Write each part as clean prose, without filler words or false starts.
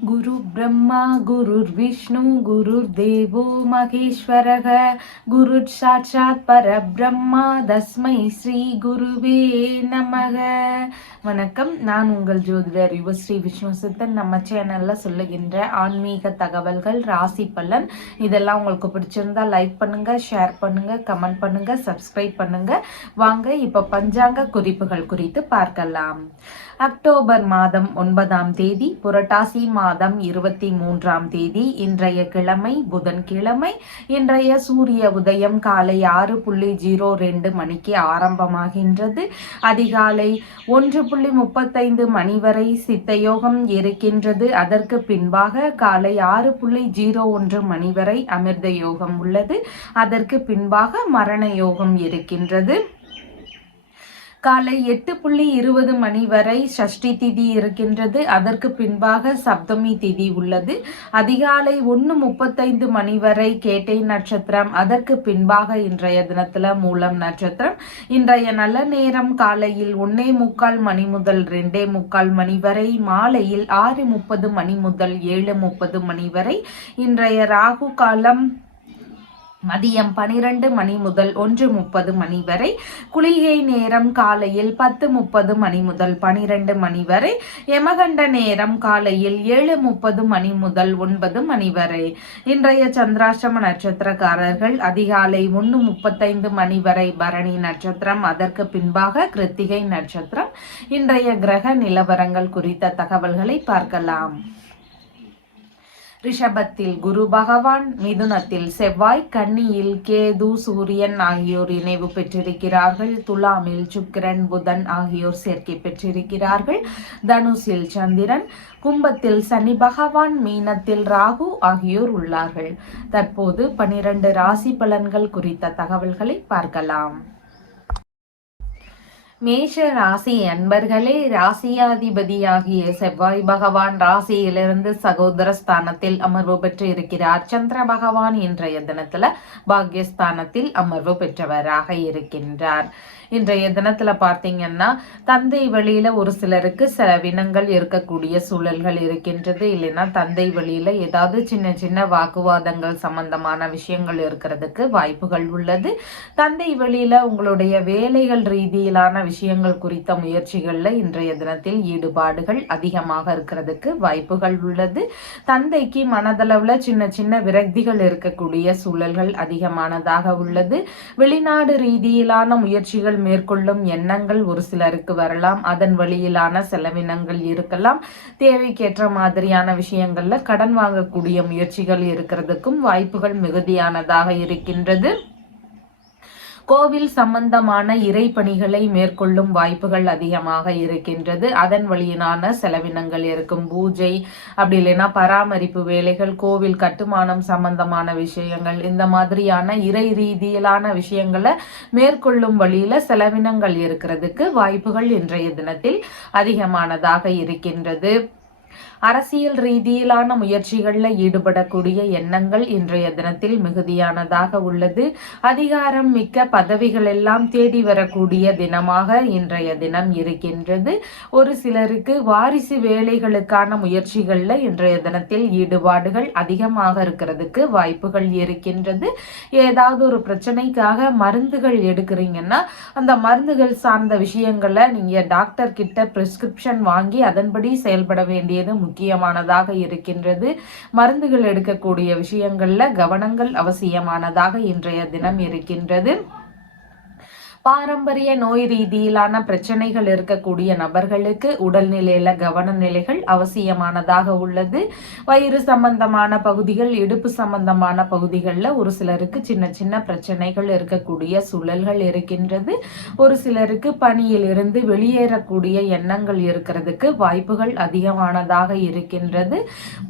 गुरु ब्रह्मा गुरुर्विष्णु गुरुर्देवो महेश्वरः गुरुः साक्षात् परब्रह्मा तस्मै ஸ்ரீ குருவே நமக. வணக்கம், நான் உங்கள் ஜோதிடர் யுவஸ்ரீ விஷ்ணுசித்தன். நம்ம சேனல்ல சொல்லுகின்ற ஆன்மீக தகவல்கள், ராசி பலன் இதெல்லாம் உங்களுக்கு பிடிச்சிருந்தா லைக் பண்ணுங்க, ஷேர் பண்ணுங்க, கமெண்ட் பண்ணுங்க, சப்ஸ்கிரைப் பண்ணுங்க. வாங்க இப்ப பஞ்சாங்க குறிப்புகள் குறித்து பார்க்கலாம். அக்டோபர் மாதம் 9ஆம் தேதி, புரட்டாசி மாதம் 23ஆம் தேதி, இன்றைய கிழமை புதன்கிழமை. இன்றைய சூரிய உதயம் காலை 6:02 மணிக்கு ஆரம்பமாகின்றது. அதிகாலை 1:35 மணி வரை சித்தயோகம் இருக்கின்றது. அதற்கு பின்பாக காலை 6:01 மணி வரை அமிர்த யோகம் உள்ளது. அதற்கு பின்பாக மரண யோகம் இருக்கின்றது. காலை 8:20 மணி வரை சஷ்டி திதி இருக்கின்றது. அதற்கு பின்பாக சப்தமி திதி உள்ளது. அதிகாலை 1:35 மணி வரை கேட்டை நட்சத்திரம். அதற்கு பின்பாக இன்றைய தினத்துல மூலம் நட்சத்திரம். இன்றைய நல்ல நேரம் காலையில் 1:45 மணி முதல் 2:45 மணி வரை, மாலையில் 6:30 மணி முதல் 7:30 மணி வரை. இன்றைய ராகு காலம் மதியம் 12 மணி முதல் 1:30 மணி வரை. குளிகை நேரம் காலையில் 10:30 மணி முதல் 12 மணி வரை. யமகண்ட நேரம் காலையில் 7:30 மணி முதல் 9 மணி வரை. இன்றைய சந்திராஷ்டம நட்சத்திரக்காரர்கள் அதிகாலை 1:35 மணி வரை பரணி நட்சத்திரம். அதற்கு பின்பாக கிருத்திகை நட்சத்திரம். இன்றைய கிரக நிலவரங்கள் குறித்த தகவல்களை பார்க்கலாம். ரிஷபத்தில் குரு பகவான், மிதுனத்தில் செவ்வாய், கன்னியில் கேது சூரியன் ஆகியோர் இணைவு பெற்றிருக்கிறார்கள். துலாமில் சுக்கிரன் புதன் ஆகியோர் சேர்க்கை பெற்றிருக்கிறார்கள். தனுசில் சந்திரன், கும்பத்தில் சனி பகவான், மீனத்தில் ராகு ஆகியோர் உள்ளார்கள். தற்போது 12 ராசி பலன்கள் குறித்த தகவல்களை பார்க்கலாம். மேஷ ராசி அன்பர்களே, ராசியாதிபதியாகிய செவ்வாய் பகவான் ராசியிலிருந்து சகோதர ஸ்தானத்தில் அமர்வு பெற்று இருக்கிறார். சந்திர பகவான் இன்றைய தினத்துல பாக்யஸ்தானத்தில் அமர்வு பெற்றவராக இருக்கின்றார். இன்றைய தினத்துல பார்த்தீங்கன்னா தந்தை வழியில ஒரு சிலருக்கு சில வினங்கள் இருக்கக்கூடிய சூழல்கள் இருக்கின்றது. இல்லைன்னா தந்தை வழியில ஏதாவது சின்ன சின்ன வாக்குவாதங்கள் சம்பந்தமான விஷயங்கள் இருக்கிறதுக்கு வாய்ப்புகள் உள்ளது. தந்தை வழியில உங்களுடைய வேலைகள் ரீதியிலான விஷயங்கள் குறித்த முயற்சிகள்ல இன்றைய தினத்தில் ஈடுபாடுகள் அதிகமாக இருக்கிறதுக்கு வாய்ப்புகள் உள்ளது. தந்தைக்கு மனதளவுல சின்ன சின்ன விரக்திகள் இருக்கக்கூடிய சூழல்கள் அதிகமானதாக உள்ளது. வெளிநாடு ரீதியிலான முயற்சிகள் மேற்கொள்ளும் எண்ணங்கள் ஒரு சிலருக்கு வரலாம். அதன் வழியிலான செலவினங்கள் இருக்கலாம். தேவைக்கேற்ற மாதிரியான விஷயங்கள்ல கடன் வாங்கக்கூடிய முயற்சிகள் இருக்கிறதுக்கும் வாய்ப்புகள் மிகுதியானதாக இருக்கின்றது. கோவில் சம்பந்தமான இறைப்பணிகளை மேற்கொள்ளும் வாய்ப்புகள் அதிகமாக இருக்கின்றது. அதன் வழியிலான செலவினங்கள் இருக்கும். பூஜை, அப்படி இல்லைன்னா பராமரிப்பு வேலைகள், கோவில் கட்டுமானம் சம்பந்தமான விஷயங்கள், இந்த மாதிரியான இறை ரீதியிலான விஷயங்களை மேற்கொள்ளும் வழியில செலவினங்கள் இருக்கிறதுக்கு வாய்ப்புகள் இன்றைய தினத்தில் அதிகமானதாக இருக்கின்றது. அரசியல் ரீதியிலான முயற்சிகளில் ஈடுபடக்கூடிய எண்ணங்கள் இன்றைய தினத்தில் மிகுதியானதாக உள்ளது. அதிகாரம் மிக்க பதவிகள் எல்லாம் தேடி வரக்கூடிய தினமாக இன்றைய தினம் இருக்கின்றது. ஒரு சிலருக்கு வாரிசு வேலைகளுக்கான முயற்சிகளில் இன்றைய தினத்தில் ஈடுபாடுகள் அதிகமாக இருக்கிறதுக்கு வாய்ப்புகள் இருக்கின்றது. ஏதாவது ஒரு பிரச்சனைக்காக மருந்துகள் எடுக்கிறீங்கன்னா அந்த மருந்துகள் சார்ந்த விஷயங்களை நீங்க டாக்டர் கிட்ட பிரிஸ்கிரிப்ஷன் வாங்கி அதன்படி செயல்பட வேண்டியது முக்கியமானதாக இருக்கின்றது. மருந்துகள் எடுக்கக்கூடிய விஷயங்கள்ல கவனங்கள் அவசியமானதாக இன்றைய தினம் இருக்கின்றது. பாரம்பரிய நோய் ரீதியிலான பிரச்சனைகள் இருக்கக்கூடிய நபர்களுக்கு உடல்நிலையில கவன நிலைகள் அவசியமானதாக உள்ளது. வயிறு சம்பந்தமான பகுதிகள், இடுப்பு சம்பந்தமான பகுதிகளில் ஒரு சிலருக்கு சின்ன சின்ன பிரச்சனைகள் இருக்கக்கூடிய சூழல்கள் இருக்கின்றது. ஒரு சிலருக்கு பணியில் இருந்து வெளியேறக்கூடிய எண்ணங்கள் இருக்கிறதுக்கு வாய்ப்புகள் அதிகமானதாக இருக்கின்றது.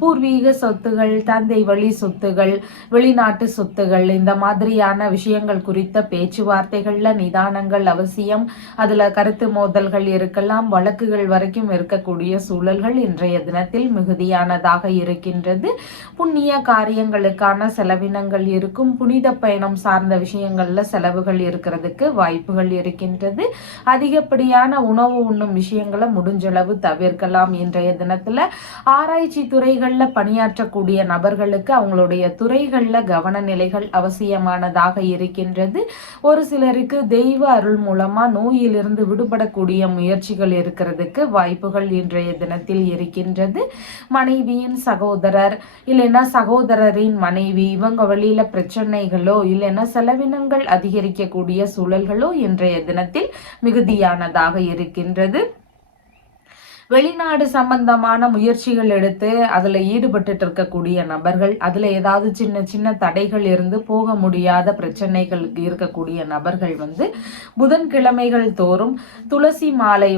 பூர்வீக சொத்துகள், தந்தை வழி சொத்துகள், வெளிநாட்டு சொத்துகள், இந்த மாதிரியான விஷயங்கள் குறித்த பேச்சுவார்த்தைகள்ல நிதான நிதானங்கள் அவசியம். அதுல கருத்து மோதல்கள் இருக்கலாம், வழக்குகள் வரைக்கும் இருக்கக்கூடிய சூழல்கள் இன்றைய தினத்தில் மிகுதியானதாக இருக்கின்றது. புண்ணிய காரியங்களுக்கான செலவினங்கள் இருக்கும். புனித பயணம் சார்ந்த விஷயங்கள்ல செலவுகள் இருக்கிறதுக்கு வாய்ப்புகள் இருக்கின்றது. அதிகப்படியான உணவு உண்ணும் விஷயங்களை முடிஞ்சளவு தவிர்க்கலாம். இன்றைய தினத்துல ஆராய்ச்சி துறைகள்ல பணியாற்றக்கூடிய நபர்களுக்கு அவங்களுடைய துறைகள்ல கவன நிலைகள் அவசியமானதாக இருக்கின்றது. ஒரு சிலருக்கு தெய்வ அருள் மூலமா நோயிலிருந்து விடுபடக்கூடிய முயற்சிகள் இருக்கிறதுக்கு வாய்ப்புகள் இன்றைய தினத்தில் இருக்கின்றது. மனைவியின் சகோதரர் இல்லைன்னா சகோதரரின் மனைவி இவங்க வழியில பிரச்சனைகளோ இல்லைன்னா செலவினங்கள் அதிகரிக்கக்கூடிய சூழல்களோ இன்றைய தினத்தில் மிகுதியானதாக இருக்கின்றது. வெளிநாடு சம்பந்தமான முயற்சிகள் எடுத்து அதுல ஈடுபட்டு இருக்கக்கூடிய நபர்கள், அதுல ஏதாவது சின்ன சின்ன தடைகள் இருந்து போக முடியாத பிரச்சனைகள் இருக்கக்கூடிய நபர்கள் புதன்கிழமைகள் தோறும் துளசி மாலை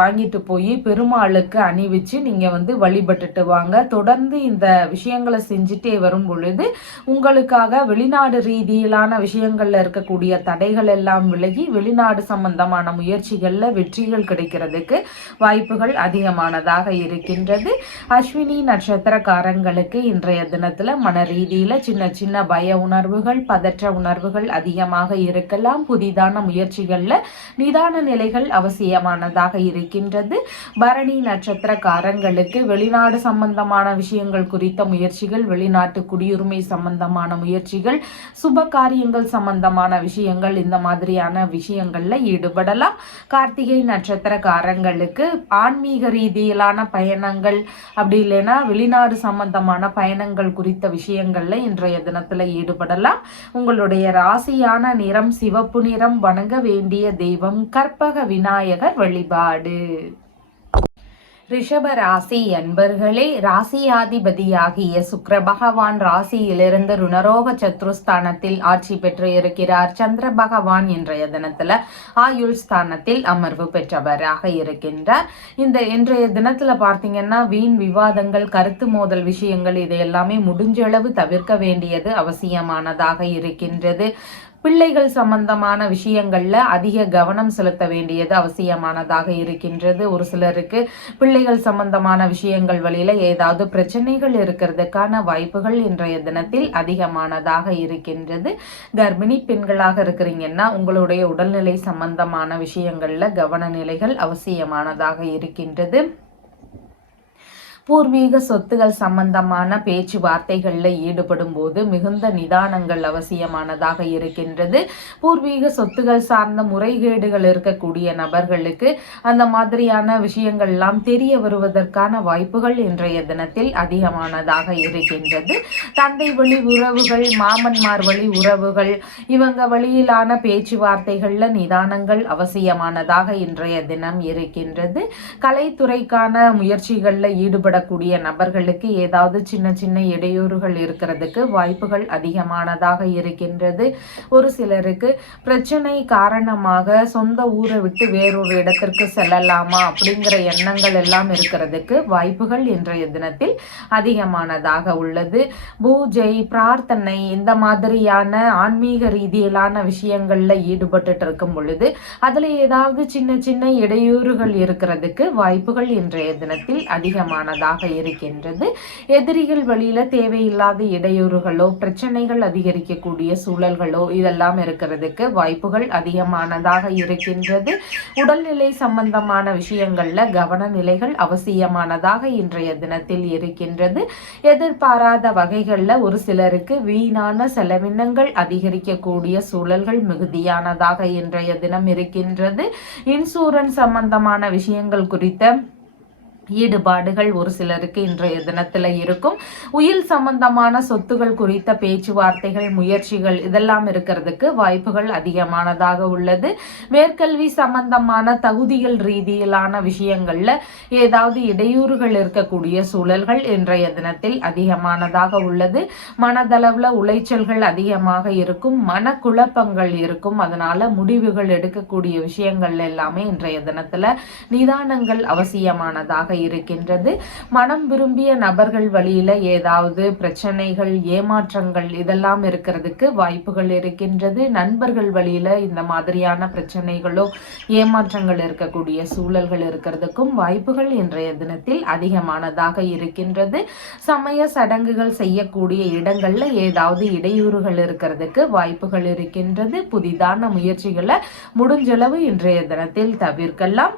வாங்கிட்டு போய் பெருமாளுக்கு அணிவிச்சு நீங்க வழிபட்டுட்டு வாங்க. தொடர்ந்து இந்த விஷயங்களை செஞ்சுட்டே வரும் பொழுது உங்களுக்காக வெளிநாடு ரீதியிலான விஷயங்கள்ல இருக்கக்கூடிய தடைகள் எல்லாம் விலகி வெளிநாடு சம்பந்தமான முயற்சிகள்ல வெற்றிகள் கிடைக்கிறதுக்கு வாய்ப்புகள் அதிகமானதாக இருக்கின்றது. அஸ்வினி நட்சத்திரக்காரங்களுக்கு இன்றைய தினத்துல மன ரீதியில சின்ன சின்ன பய உணர்வுகள், பதற்ற உணர்வுகள் அதிகமாக இருக்கலாம். புதிதான முயற்சிகள்ல நிதான நிலைகள் அவசியமானதாக இருக்கின்றது. பரணி நட்சத்திரக்காரங்களுக்கு வெளிநாடு சம்பந்தமான விஷயங்கள் குறித்த முயற்சிகள், வெளிநாட்டு குடியுரிமை சம்பந்தமான முயற்சிகள், சுப காரியங்கள் சம்பந்தமான விஷயங்கள், இந்த மாதிரியான விஷயங்கள்ல ஈடுபடலாம். கார்த்திகை நட்சத்திரக்காரங்களுக்கு ஆன்மீக ரீதியிலான பயணங்கள் அப்படி இல்லைன்னா வெளிநாடு சம்பந்தமான பயணங்கள் குறித்த விஷயங்கள்ல இன்றைய தினத்துல ஈடுபடலாம். உங்களுடைய ராசியான நிறம் சிவப்பு நிறம். வணங்க வேண்டிய தெய்வம் கற்பக விநாயகர் வழிபாடு. ரிஷப ராசி அன்பர்களே, ராசியாதிபதியாகிய சுக்கிர பகவான் ராசியிலிருந்து ருணரோக சத்ருஸ்தானத்தில் ஆட்சி பெற்று இருக்கிறார். சந்திர பகவான் இன்றைய தினத்துல ஆயுள் ஸ்தானத்தில் அமர்வு பெற்றவராக இருக்கின்றார். இந்த இன்றைய தினத்துல பார்த்தீங்கன்னா வீண் விவாதங்கள், கருத்து மோதல் விஷயங்கள் இது எல்லாமே முடிஞ்சளவு தவிர்க்க வேண்டியது அவசியமானதாக இருக்கின்றது. பிள்ளைகள் சம்பந்தமான விஷயங்கள்ல அதிக கவனம் செலுத்த வேண்டியது அவசியமானதாக இருக்கின்றது. ஒரு சிலருக்கு பிள்ளைகள் சம்பந்தமான விஷயங்கள் வழியில ஏதாவது பிரச்சனைகள் இருக்கிறதுக்கான வாய்ப்புகள் இன்றைய தினத்தில் அதிகமானதாக இருக்கின்றது. கர்ப்பிணி பெண்களாக இருக்கிறீங்கன்னா உங்களுடைய உடல்நிலை சம்பந்தமான விஷயங்கள்ல கவன நிலைகள் அவசியமானதாக இருக்கின்றது. பூர்வீக சொத்துகள் சம்பந்தமான பேச்சுவார்த்தைகளில் ஈடுபடும் போது மிகுந்த நிதானங்கள் அவசியமானதாக இருக்கின்றது. பூர்வீக சொத்துகள் சார்ந்த முறைகேடுகள் இருக்கக்கூடிய நபர்களுக்கு அந்த மாதிரியான விஷயங்கள்லாம் தெரிய வருவதற்கான வாய்ப்புகள் இன்றைய தினத்தில் அதிகமானதாக இருக்கின்றது. தந்தை வழி உறவுகள், மாமன்மார் வழி உறவுகள் இவங்க வழியிலான பேச்சுவார்த்தைகள்ல நிதானங்கள் அவசியமானதாக இன்றைய தினம் இருக்கின்றது. கலைத்துறைக்கான முயற்சிகள்ல ஈடுபடக்கூடிய நபர்களுக்கு ஏதாவது சின்ன சின்ன இடையூறுகள் இருக்கிறதுக்கு வாய்ப்புகள் அதிகமானதாக இருக்கின்றது. ஒரு சிலருக்கு பிரச்சனை காரணமாக சொந்த ஊரை விட்டு வேறொரு இடத்திற்கு செல்லலாமா அப்படிங்கிற எண்ணங்கள் எல்லாம் இருக்கிறதுக்கு வாய்ப்புகள் இன்றைய தினத்தில் அதிகமானதாக உள்ளது. பூஜை, பிரார்த்தனை இந்த மாதிரியான ஆன்மீக ரீதியிலான விஷயங்கள்ல ஈடுபட்டு இருக்கும் பொழுது அதுல ஏதாவது சின்ன சின்ன இடையூறுகள் இருக்கிறதுக்கு வாய்ப்புகள் இன்றைய தினத்தில் அதிகமானதாக இருக்கின்றது. எதிரிகள் வழியில தேவையில்லாத இடையூறுகளோ பிரச்சனைகள் அதிகரிக்கக்கூடிய சூழல்களோ இதெல்லாம் இருக்கிறதுக்கு வாய்ப்புகள் அதிகமானதாக இருக்கின்றது. உடல்நிலை சம்பந்தமான விஷயங்கள்ல கவன நிலைகள் அவசியமானதாக இன்றைய தினத்தில் இருக்கின்றது. எதிர்பாராத வகைகள்ல ஒரு சிலருக்கு வீணான செலவினங்கள் அதிகரிக்கக்கூடிய சூழல்கள் மிகுதியானதாக இன்றைய தினம் இருக்கின்றது. இன்சூரன்ஸ் சம்பந்தமான விஷயங்கள் குறித்த ஈடுபாடுகள் ஒரு சிலருக்கு இன்றைய தினத்துல இருக்கும். உயில் சம்பந்தமான சொத்துகள் குறித்த பேச்சுவார்த்தைகள், முயற்சிகள் இதெல்லாம் இருக்கிறதுக்கு வாய்ப்புகள் அதிகமானதாக உள்ளது. மேற்கல்வி சம்பந்தமான தகுதிகள் ரீதியிலான விஷயங்கள்ல ஏதாவது இடையூறுகள் இருக்கக்கூடிய சூழல்கள் இன்றைய தினத்தில் அதிகமானதாக உள்ளது. மனதளவுல உளைச்சல்கள் அதிகமாக இருக்கும், மனக்குழப்பங்கள் இருக்கும். அதனால முடிவுகள் எடுக்கக்கூடிய விஷயங்கள் எல்லாமே இன்றைய தினத்துல நிதானங்கள் அவசியமானதாக இருக்கின்றது. மனம் விரும்பிய நபர்கள் வழியில ஏதாவது பிரச்சனைகள், ஏமாற்றங்கள் இதெல்லாம் இருக்கிறதுக்கு வாய்ப்புகள் இருக்கின்றது. நண்பர்கள் வழியில இந்த மாதிரியான பிரச்சனைகளோ ஏமாற்றங்கள் இருக்கக்கூடிய சூழல்கள் இருக்கிறதுக்கும் வாய்ப்புகள் இன்றைய தினத்தில் அதிகமானதாக இருக்கின்றது. சமய சடங்குகள் செய்யக்கூடிய இடங்கள்ல ஏதாவது இடையூறுகள் இருக்கிறதுக்கு வாய்ப்புகள் இருக்கின்றது. புதிதான முயற்சிகளை முடிஞ்சளவு இன்றைய தினத்தில் தவிர்க்கலாம்.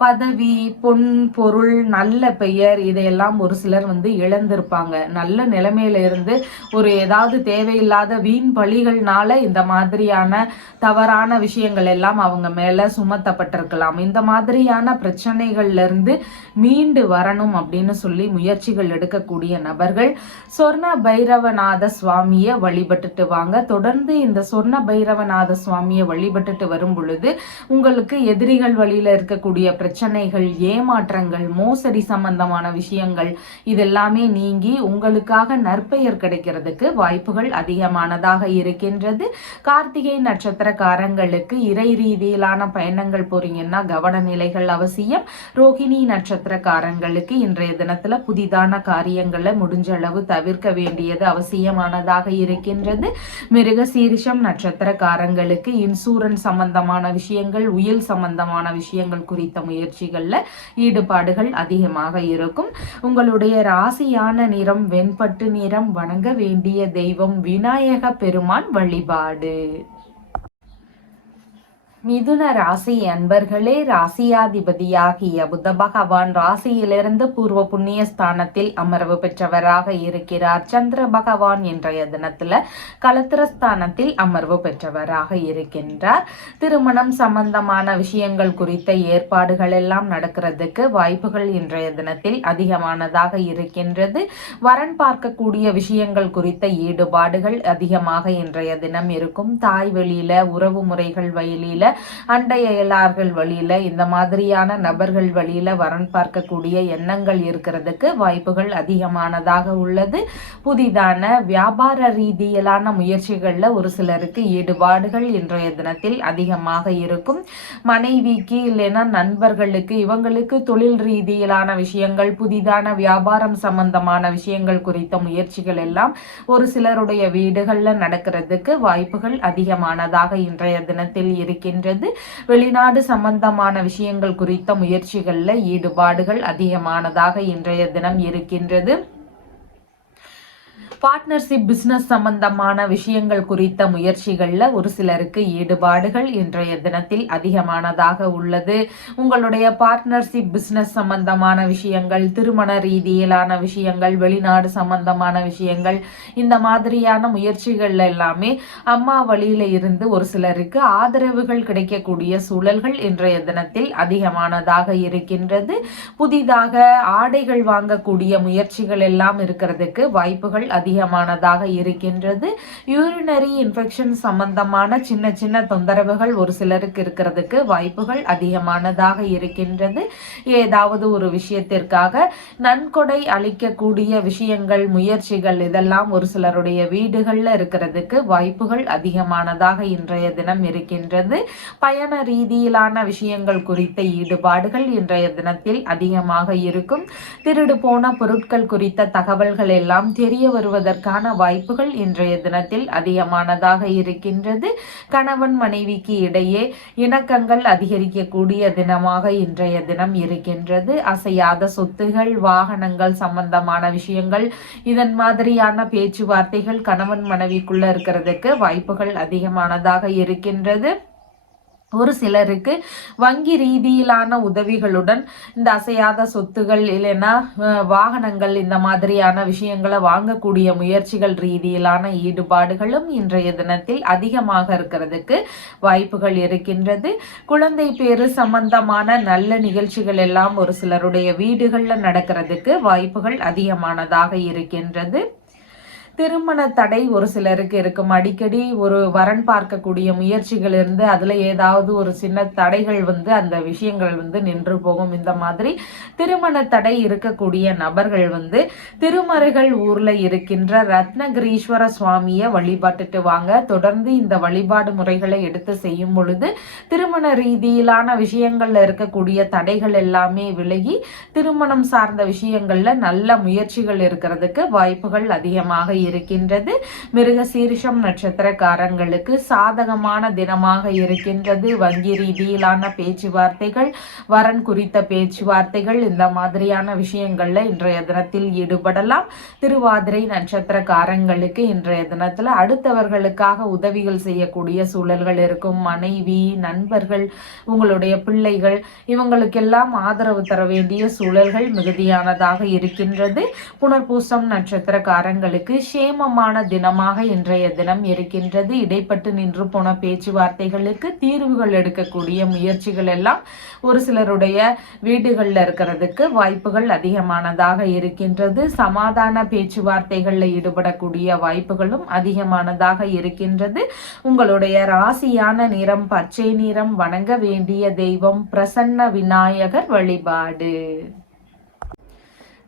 பதவி, பொன், பொருள், நல்ல பெயர் இதையெல்லாம் ஒரு சிலர் இழந்திருப்பாங்க. நல்ல நிலைமையில இருந்து ஒரு ஏதாவது தேவையில்லாத வீண் பழிகள்னால இந்த மாதிரியான தவறான விஷயங்கள் எல்லாம் அவங்க மேல சுமத்தப்பட்டிருக்கலாம். இந்த மாதிரியான பிரச்சனைகள்ல இருந்து மீண்டு வரணும் அப்படின்னு சொல்லி முயற்சிகள் எடுக்கக்கூடிய நபர்கள் சொர்ண பைரவநாத சுவாமியை வழிபட்டுட்டு வாங்க. தொடர்ந்து இந்த சொர்ண பைரவநாத சுவாமியை வழிபட்டுட்டு வரும் பொழுது உங்களுக்கு எதிரிகள் வழியில இருக்கக்கூடிய பிரச்சனைகள், ஏமாற்றங்கள், மோசடி சம்பந்தமான விஷயங்கள் இதெல்லாமே நீங்கி உங்களுக்காக நற்பெயர் கிடைக்கிறதுக்கு வாய்ப்புகள் அதிகமானதாக இருக்கின்றது. கார்த்திகை நட்சத்திரக்காரங்களுக்கு இறை ரீதியிலான பயணங்கள் போறீங்கன்னா கவன நிலைகள் அவசியம். ரோகிணி நட்சத்திரக்காரங்களுக்கு இன்றைய தினத்துல புதிதான காரியங்களை முடிஞ்ச அளவு தவிர்க்க வேண்டியது அவசியமானதாக இருக்கின்றது. மிருக சீரிஷம் நட்சத்திரக்காரங்களுக்கு இன்சூரன்ஸ் சம்பந்தமான விஷயங்கள், உயில் சம்பந்தமான விஷயங்கள் குறித்த முயற்சிகள்ல ஈடுபாடுகள் அதிகமாக இருக்கும். உங்களுடைய ராசியான நிறம் வெண்பட்டு நிறம். வணங்க வேண்டிய தெய்வம் விநாயக பெருமான் வழிபாடு. மிதுன ராசி அன்பர்களே, ராசியாதிபதியாகிய புத பகவான் ராசியிலிருந்து பூர்வ புண்ணிய ஸ்தானத்தில் அமர்வு பெற்றவராக இருக்கிறார். சந்திர பகவான் இன்றைய தினத்துல களத்திரஸ்தானத்தில் அமர்வு பெற்றவராக இருக்கின்றார். திருமணம் சம்பந்தமான விஷயங்கள் குறித்த ஏற்பாடுகள் எல்லாம் நடக்கிறதுக்கு வாய்ப்புகள் இன்றைய தினத்தில் அதிகமானதாக இருக்கின்றது. வரன் பார்க்கக்கூடிய விஷயங்கள் குறித்த ஈடுபாடுகள் அதிகமாக இன்றைய தினம் இருக்கும். தாய் வழியில, உறவு முறைகள் வழியில, அண்டை அயலார்கள் வழியில, இந்த மாதிரியான நபர்கள் வழியில வரன் பார்க்கக்கூடிய எண்ணங்கள் இருக்கிறதுக்கு வாய்ப்புகள் அதிகமானதாக உள்ளது. புதிதான வியாபார ரீதியிலான முயற்சிகள்ல ஒரு சிலருக்கு ஈடுபாடுகள் இன்றைய தினத்தில் அதிகமாக இருக்கும். மனைவிக்கு இல்லைன்னா நண்பர்களுக்கு, இவங்களுக்கு தொழில் ரீதியிலான விஷயங்கள், புதிதான வியாபாரம் சம்பந்தமான விஷயங்கள் குறித்த முயற்சிகள் எல்லாம் ஒரு சிலருடைய வீடுகள்ல நடக்கிறதுக்கு வாய்ப்புகள் அதிகமானதாக இன்றைய தினத்தில் இருக்கின்றது. வெளிநாடு சம்பந்தமான விஷயங்கள் குறித்த முயற்சிகள்ல ஈடுபாடுகள் அதிகமானதாக இன்றைய தினம் இருக்கின்றது. பார்ட்னர்ஷிப், பிசினஸ் சம்பந்தமான விஷயங்கள் குறித்த முயற்சிகள்ல ஒரு சிலருக்கு ஈடுபாடுகள் இன்றைய தினத்தில் அதிகமானதாக உள்ளது. உங்களுடைய பார்ட்னர்ஷிப், பிசினஸ் சம்பந்தமான விஷயங்கள், திருமண ரீதியிலான விஷயங்கள், வெளிநாடு சம்பந்தமான விஷயங்கள், இந்த மாதிரியான முயற்சிகள் எல்லாமே அம்மா வழியில இருந்து ஒரு சிலருக்கு ஆதரவுகள் கிடைக்கக்கூடிய சூழல்கள் இன்றைய தினத்தில் அதிகமானதாக இருக்கின்றது. புதிதாக ஆடைகள் வாங்கக்கூடிய முயற்சிகள் எல்லாம் இருக்கிறதுக்கு வாய்ப்புகள் அதிகமானதாக இருக்கின்றது. யூரினரி இன்ஃபெக்ஷன் சம்பந்தமான சின்ன சின்ன தொந்தரவுகள் ஒரு சிலருக்கு இருக்கிறதுக்கு வாய்ப்புகள் அதிகமானதாக இருக்கின்றது. ஏதாவது ஒரு விஷயத்திற்காக நன்கொடை அளிக்கக்கூடிய விஷயங்கள், முயற்சிகள் இதெல்லாம் ஒரு சிலருடைய வீடுகள்ல இருக்கிறதுக்கு வாய்ப்புகள் அதிகமானதாக இன்றைய தினம் இருக்கின்றது. பயண ரீதியிலான விஷயங்கள் குறித்த ஈடுபாடுகள் இன்றைய தினத்தில் அதிகமாக இருக்கும். திருடு போன பொருட்கள் குறித்த தகவல்கள் எல்லாம் தெரிய வருவதற்கான வாய்ப்புகள் இன்றைய தினத்தில் அதிகமானதாக இருக்கின்றது. கணவன் மனைவிக்கு இடையே இணக்கங்கள் அதிகரிக்கக்கூடிய தினமாக இன்றைய தினம் இருக்கின்றது. அசையாத சொத்துகள், வாகனங்கள் சம்பந்தமான விஷயங்கள், இதன் மாதிரியான பேச்சுவார்த்தைகள் கணவன் மனைவிக்குள்ள இருக்கிறதுக்கு வாய்ப்புகள் அதிகமானதாக இருக்கின்றது. ஒரு சிலருக்கு வங்கி ரீதியிலான உதவிகளுடன் இந்த அசையாத சொத்துகள் இல்லைன்னா வாகனங்கள் இந்த மாதிரியான விஷயங்களை வாங்கக்கூடிய முயற்சிகள் ரீதியிலான ஈடுபாடுகளும் இன்றைய தினத்தில் அதிகமாக இருக்கிறதுக்கு வாய்ப்புகள் இருக்கின்றது. குழந்தை பேரு சம்பந்தமான நல்ல நிகழ்ச்சிகள் எல்லாம் ஒரு சிலருடைய வீடுகளில் நடக்கிறதுக்கு வாய்ப்புகள் அதிகமானதாக இருக்கின்றது. திருமண தடை ஒரு சிலருக்கு இருக்கும். அடிக்கடி ஒரு வரன் பார்க்கக்கூடிய முயற்சிகள் இருந்து அதுல ஏதாவது ஒரு சின்ன தடைகள் அந்த விஷயங்கள் நின்று போகும். இந்த மாதிரி திருமண தடை இருக்கக்கூடிய நபர்கள் திருமருகல் ஊர்ல இருக்கின்ற ரத்னகிரீஸ்வர சுவாமிய வழிபாட்டுட்டு வாங்க. தொடர்ந்து இந்த வழிபாடு முறைகளை எடுத்து செய்யும் பொழுது திருமண ரீதியிலான விஷயங்கள்ல இருக்கக்கூடிய தடைகள் எல்லாமே விலகி திருமணம் சார்ந்த விஷயங்கள்ல நல்ல முயற்சிகள் இருக்கிறதுக்கு வாய்ப்புகள் அதிகமாக இருக்கின்றது. மிருகசீரிஷம் நட்சத்திரக்காரங்களுக்கு சாதகமான தினமாக இருக்கின்றது. வங்கி ரீதியிலான பேச்சுவார்த்தைகள், வரன் குறித்த பேச்சுவார்த்தைகள், இந்த மாதிரியான விஷயங்கள்ல இன்றைய தினத்தில் ஈடுபடலாம். திருவாதிரை நட்சத்திரக்காரங்களுக்கு இன்றைய தினத்துல அடுத்தவர்களுக்காக உதவிகள் செய்யக்கூடிய சூழல்கள் இருக்கும். மனைவி, நண்பர்கள், உங்களுடைய பிள்ளைகள் இவங்களுக்கெல்லாம் ஆதரவு தர வேண்டிய சூழல்கள் மிகுதியானதாக இருக்கின்றது. புனர்பூசம் நட்சத்திரக்காரங்களுக்கு சேமமான தினமாக இன்றைய தினம் இருக்கின்றது. இடைப்பட்டு நின்று போன பேச்சுவார்த்தைகளுக்கு தீர்வுகள் எடுக்கக்கூடிய முயற்சிகள் எல்லாம் ஒரு சிலருடைய வீடுகளில் இருக்கிறதுக்கு வாய்ப்புகள் அதிகமானதாக இருக்கின்றது. சமாதான பேச்சுவார்த்தைகளில் ஈடுபடக்கூடிய வாய்ப்புகளும் அதிகமானதாக இருக்கின்றது. உங்களுடைய ராசியான நிறம் பச்சை நிறம். வணங்க வேண்டிய தெய்வம் பிரசன்ன விநாயகர் வழிபாடு.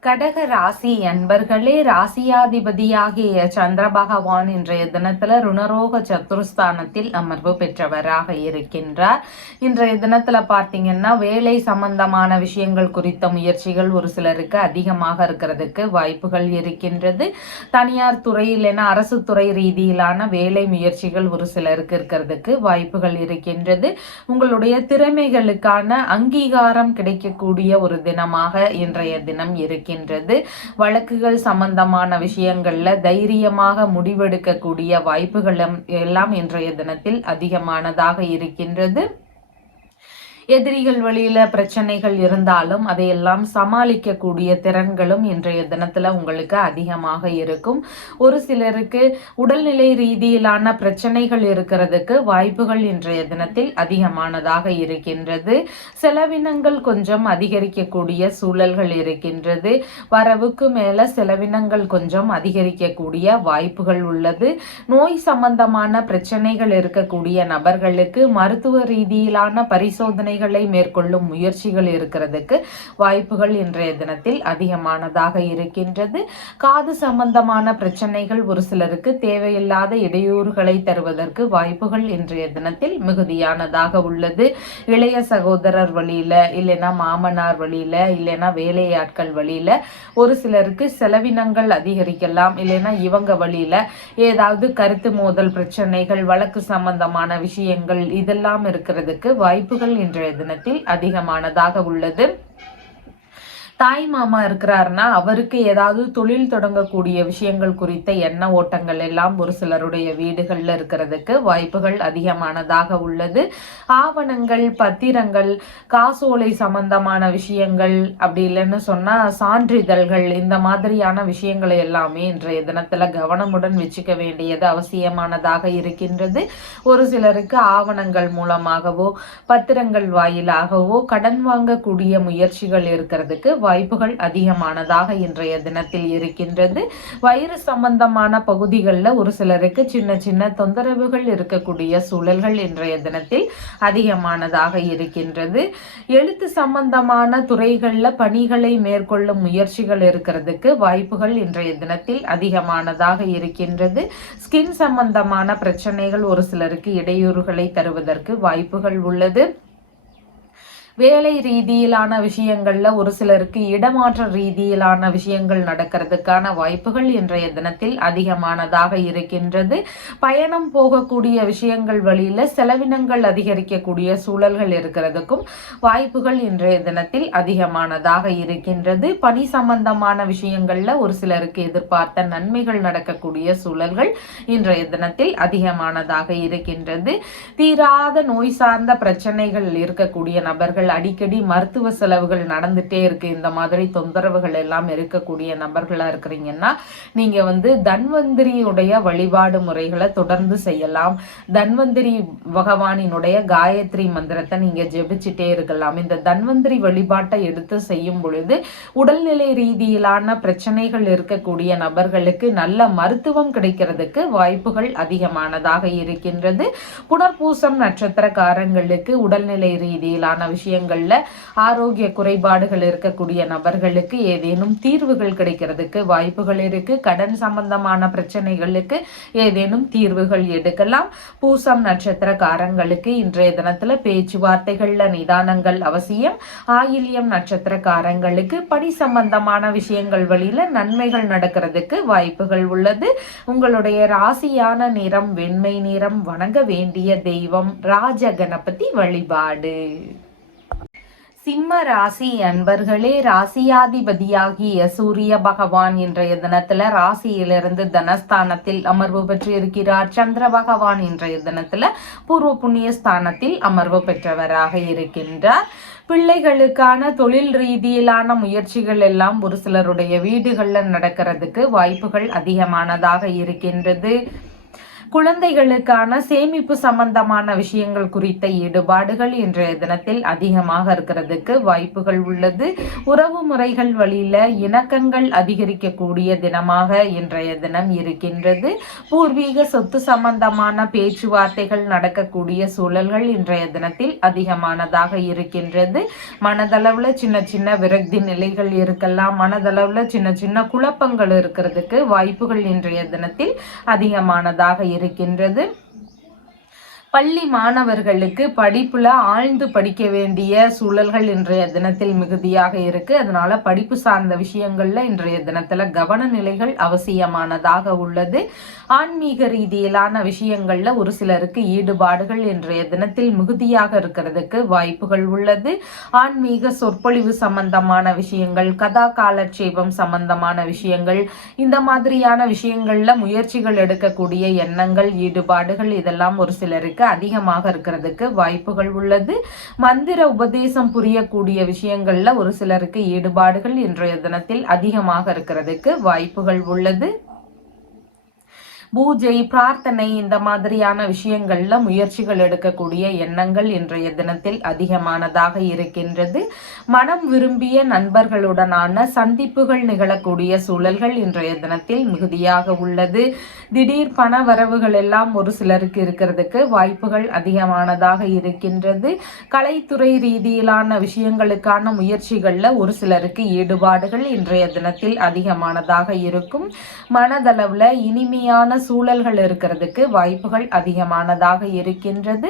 கடக ராசி அன்பர்களே, ராசியாதிபதியாகிய சந்திர பகவான் இன்றைய தினத்துல ருணரோக சத்துருஸ்தானத்தில் அமர்வு பெற்றவராக இருக்கின்றார். இன்றைய தினத்துல பார்த்தீங்கன்னா வேலை சம்பந்தமான விஷயங்கள் குறித்த முயற்சிகள் ஒரு சிலருக்கு அதிகமாக இருக்கிறதுக்கு வாய்ப்புகள் இருக்கின்றது. தனியார் துறையில் என அரசு துறை ரீதியிலான வேலை முயற்சிகள் ஒரு சிலருக்கு இருக்கிறதுக்கு வாய்ப்புகள் இருக்கின்றது. உங்களுடைய திறமைகளுக்கான அங்கீகாரம் கிடைக்கக்கூடிய ஒரு தினமாக இன்றைய தினம் இருக்கின்றது. வழக்குகள் சம்பந்தமான விஷயங்கள்ல தைரியமாக முடிவெடுக்கக்கூடிய வாய்ப்புகள் எல்லாம் இன்றைய தினத்தில் அதிகமானதாக இருக்கின்றது. எதிரிகள் வழியில பிரச்சனைகள் இருந்தாலும் அதையெல்லாம் சமாளிக்கக்கூடிய திறன்களும் இன்றைய தினத்துல உங்களுக்கு அதிகமாக இருக்கும். ஒரு சிலருக்கு உடல்நிலை ரீதியிலான பிரச்சனைகள் இருக்கிறதுக்கு வாய்ப்புகள் இன்றைய தினத்தில் அதிகமானதாக இருக்கின்றது. செலவினங்கள் கொஞ்சம் அதிகரிக்கக்கூடிய சூழல்கள் இருக்கின்றது. வரவுக்கு மேல செலவினங்கள் கொஞ்சம் அதிகரிக்கக்கூடிய வாய்ப்புகள் உள்ளது. நோய் சம்பந்தமான பிரச்சனைகள் இருக்கக்கூடிய நபர்களுக்கு மருத்துவ ரீதியிலான பரிசோதனை மேற்கொள்ளும் முயற்சிகள் இருக்கிறதுக்கு வாய்ப்புகள் இன்றைய தினத்தில் அதிகமானதாக இருக்கின்றது. காது சம்பந்தமான பிரச்சனைகள் ஒரு சிலருக்கு தேவையில்லாத இடையூறுகளை தருவதற்கு வாய்ப்புகள் இன்றைய தினத்தில் மிகுதியானதாக உள்ளது. இளைய சகோதரர் வழியில, இல்லைன்னா மாமனார் வழியில, இல்லைன்னா வேலையாட்கள் வழியில ஒரு சிலருக்கு செலவினங்கள் அதிகரிக்கலாம். இல்லைன்னா இவங்க வழியில ஏதாவது கருத்து மோதல் பிரச்சனைகள், வழக்கு சம்பந்தமான விஷயங்கள் இதெல்லாம் இருக்கிறதுக்கு வாய்ப்புகள் இன்றைய தினத்தில் அதிகமானதாக உள்ளது. தாய் மாமா இருக்கிறாருன்னா அவருக்கு ஏதாவது தொழில் தொடங்கக்கூடிய விஷயங்கள் குறித்த எண்ண ஓட்டங்கள் எல்லாம் ஒரு சிலருடைய வீடுகளில் இருக்கிறதுக்கு வாய்ப்புகள் அதிகமானதாக உள்ளது. ஆவணங்கள், பத்திரங்கள், காசோலை சம்பந்தமான விஷயங்கள், அப்படி இல்லைன்னு சொன்னா சான்றிதழ்கள், இந்த மாதிரியான விஷயங்களை எல்லாமே இன்றைய தினத்துல கவனமுடன் வச்சுக்க வேண்டியது அவசியமானதாக இருக்கின்றது. ஒரு சிலருக்கு ஆவணங்கள் மூலமாகவோ பத்திரங்கள் வாயிலாகவோ கடன் வாங்கக்கூடிய முயற்சிகள் இருக்கிறதுக்கு வாய்ப்புகள் அதிகமானதாக இன்றைய தினத்தில் இருக்கின்றது. வயிறு சம்பந்தமான பகுதிகளில் ஒரு சிலருக்கு சின்ன சின்ன தொந்தரவுகள் இருக்கக்கூடிய சூழல்கள் இன்றைய தினத்தில் அதிகமானதாக இருக்கின்றது. எழுத்து சம்பந்தமான துறைகளில் பணிகளை மேற்கொள்ளும் முயற்சிகள் இருக்கிறதுக்கு வாய்ப்புகள் இன்றைய தினத்தில் அதிகமானதாக இருக்கின்றது. ஸ்கின் சம்பந்தமான பிரச்சனைகள் ஒரு சிலருக்கு இடையூறுகளை தருவதற்கு வாய்ப்புகள் உள்ளது. வேலை ரீதியிலான விஷயங்கள்ல ஒரு சிலருக்கு இடமாற்ற ரீதியிலான விஷயங்கள் நடக்கிறதுக்கான வாய்ப்புகள் இன்றைய தினத்தில் அதிகமானதாக இருக்கின்றது. பயணம் போகக்கூடிய விஷயங்கள் வழியில செலவினங்கள் அதிகரிக்கக்கூடிய சூழல்கள் இருக்கிறதுக்கும் வாய்ப்புகள் இன்றைய தினத்தில் அதிகமானதாக இருக்கின்றது. பணி சம்பந்தமான விஷயங்கள்ல ஒரு சிலருக்கு எதிர்பார்த்த நன்மைகள் நடக்கக்கூடிய சூழல்கள் இன்றைய தினத்தில் அதிகமானதாக இருக்கின்றது. தீராத நோய் சார்ந்த பிரச்சனைகள் இருக்கக்கூடிய நபர்கள் செலவுகள், அடிக்கடி மருத்துவ செலவுகள் நடந்துட்டே இருக்கு, இந்த மாதிரி தொந்தரவுகள் எல்லாம் இருக்கக்கூடிய நபர்களா இருக்கிறீங்கன்னா நீங்க தன்வந்திரியுடைய வழிபாடு முறைகளை தொடர்ந்து செய்யலாம். தன்வந்திரி பகவானினுடைய காயத்ரி மந்திரத்தை நீங்க ஜெபிச்சுட்டே இருக்கலாம். இந்த தன்வந்திரி வழிபாட்டை எடுத்து செய்யும் பொழுது உடல்நிலை ரீதியிலான பிரச்சனைகள் இருக்கக்கூடிய நபர்களுக்கு நல்ல மருத்துவம் கிடைக்கிறதுக்கு வாய்ப்புகள் அதிகமானதாக இருக்கின்றது. புனர்பூசம் நட்சத்திரக்காரங்களுக்கு உடல்நிலை ரீதியிலான விஷயங்கள்ல ஆரோக்கிய குறைபாடுகள் இருக்கக்கூடிய நபர்களுக்கு ஏதேனும் தீர்வுகள் கிடைக்கிறதுக்கு வாய்ப்புகள் இருக்கு. கடன் சம்பந்தமான பிரச்சனைகளுக்கு ஏதேனும் தீர்வுகள் எடுக்கலாம். பூசம் நட்சத்திரக்காரங்களுக்கு இன்றைய தினத்துல பேச்சுவார்த்தைகள்ல நிதானங்கள் அவசியம். ஆயில்யம் நட்சத்திரக்காரங்களுக்கு பணி சம்பந்தமான விஷயங்கள் வழியில நன்மைகள் நடக்கிறதுக்கு வாய்ப்புகள் உள்ளது. உங்களுடைய ராசியான நிறம் வெண்மை நிறம். வணங்க வேண்டிய தெய்வம் ராஜ கணபதி வழிபாடு. சிம்ம ராசி அன்பர்களே, ராசியாதிபதியாகிய சூரிய பகவான் இன்றைய தினத்துல ராசியிலிருந்து தனஸ்தானத்தில் அமர்வு பெற்று இருக்கிறார். சந்திர பகவான் இன்றைய தினத்துல பூர்வ புண்ணிய ஸ்தானத்தில் அமர்வு பெற்றவராக இருக்கின்றார். பிள்ளைகளுக்கான தொழில் ரீதியிலான முயற்சிகள் எல்லாம் ஒரு சிலருடைய வீடுகள்ல நடக்கிறதுக்கு வாய்ப்புகள் அதிகமானதாக இருக்கின்றது. குழந்தைகளுக்கான சேமிப்பு சம்பந்தமான விஷயங்கள் குறித்த ஈடுபாடுகள் இன்றைய தினத்தில் அதிகமாக இருக்கிறதுக்கு வாய்ப்புகள் உள்ளது. உறவு முறைகள் வழியில இணக்கங்கள் அதிகரிக்கக்கூடிய தினமாக இன்றைய தினம் இருக்கின்றது. பூர்வீக சொத்து சம்பந்தமான பேச்சுவார்த்தைகள் நடக்கக்கூடிய சூழல்கள் இன்றைய தினத்தில் அதிகமானதாக இருக்கின்றது. மனதளவுல சின்ன சின்ன விரக்தி நிலைகள் இருக்கலாம். மனதளவுல சின்ன சின்ன குழப்பங்கள் இருக்கிறதுக்கு வாய்ப்புகள் இன்றைய தினத்தில் அதிகமானதாக இருக்கின்றது. பள்ளி மாணவர்களுக்கு படிப்புல ஆழ்ந்து படிக்க வேண்டிய சூழல்கள் இன்றைய தினத்தில் மிகுதியாக இருக்கு. அதனால படிப்பு சார்ந்த விஷயங்கள்ல இன்றைய தினத்துல கவன நிலைகள் அவசியமானதாக உள்ளது. ஆன்மீக ரீதியிலான விஷயங்கள்ல ஒரு சிலருக்கு ஈடுபாடுகள் இன்றைய தினத்தில் மிகுதியாக இருக்கிறதுக்கு வாய்ப்புகள் உள்ளது. ஆன்மீக சொற்பொழிவு சம்பந்தமான விஷயங்கள், கதா காலட்சேபம் சம்பந்தமான விஷயங்கள், இந்த மாதிரியான விஷயங்கள்ல முயற்சிகள் எடுக்கக்கூடிய எண்ணங்கள், ஈடுபாடுகள் இதெல்லாம் ஒரு சிலருக்கு அதிகமாக இருக்கிறதுக்கு வாய்ப்புகள் உள்ளது. மந்திர உபதேசம் புரியக்கூடிய விஷயங்கள்ல ஒரு சிலருக்கு ஈடுபாடுகள் இன்றைய தினத்தில் அதிகமாக இருக்கிறதுக்கு வாய்ப்புகள் உள்ளது. பூஜை, பிரார்த்தனை இந்த மாதிரியான விஷயங்கள்ல முயற்சிகள் எடுக்கக்கூடிய எண்ணங்கள் இன்றைய தினத்தில் அதிகமானதாக இருக்கின்றது. மனம் விரும்பிய நண்பர்களுடனான சந்திப்புகள் நிகழக்கூடிய சூழல்கள் இன்றைய தினத்தில் மிகுதியாக உள்ளது. திடீர் பண வரவுகள் எல்லாம் ஒரு சிலருக்கு இருக்கிறதுக்கு வாய்ப்புகள் அதிகமானதாக இருக்கின்றது. கலைத்துறை ரீதியிலான விஷயங்களுக்கான முயற்சிகள்ல ஒரு சிலருக்கு ஈடுபாடுகள் இன்றைய தினத்தில் அதிகமானதாக இருக்கும். மனதளவுல இனிமையான சூழல்கள் இருக்கிறதுக்கு வாய்ப்புகள் அதிகமானதாக இருக்கின்றது.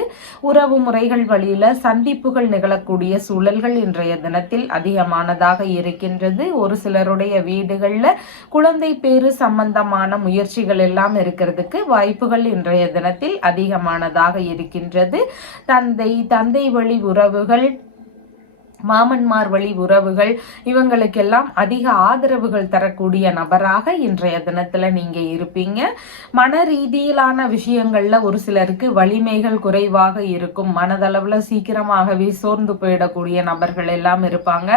உறவு முறைகள் வழியில சந்திப்புகள் நிகழக்கூடிய சூழல்கள் இன்றைய தினத்தில் அதிகமானதாக இருக்கின்றது. ஒரு சிலருடைய வீடுகள்ல குழந்தை பேறு சம்பந்தமான முயற்சிகள் எல்லாம் இருக்கிறதுக்கு வாய்ப்புகள் இன்றைய தினத்தில் அதிகமானதாக இருக்கின்றது. தந்தை வழி உறவுகள், மாமன்மார் வழி உறவுகள் இவங்களுக்கெல்லாம் அதிக ஆதரவுகள் தரக்கூடிய நபராக இன்றைய தினத்துல நீங்க இருப்பீங்க. மன ரீதியிலான விஷயங்கள்ல ஒரு சிலருக்கு வலிமைகள் குறைவாக இருக்கும். மனதளவுல சீக்கிரமாகவே சோர்ந்து போயிடக்கூடிய நபர்கள் எல்லாம் இருப்பாங்க.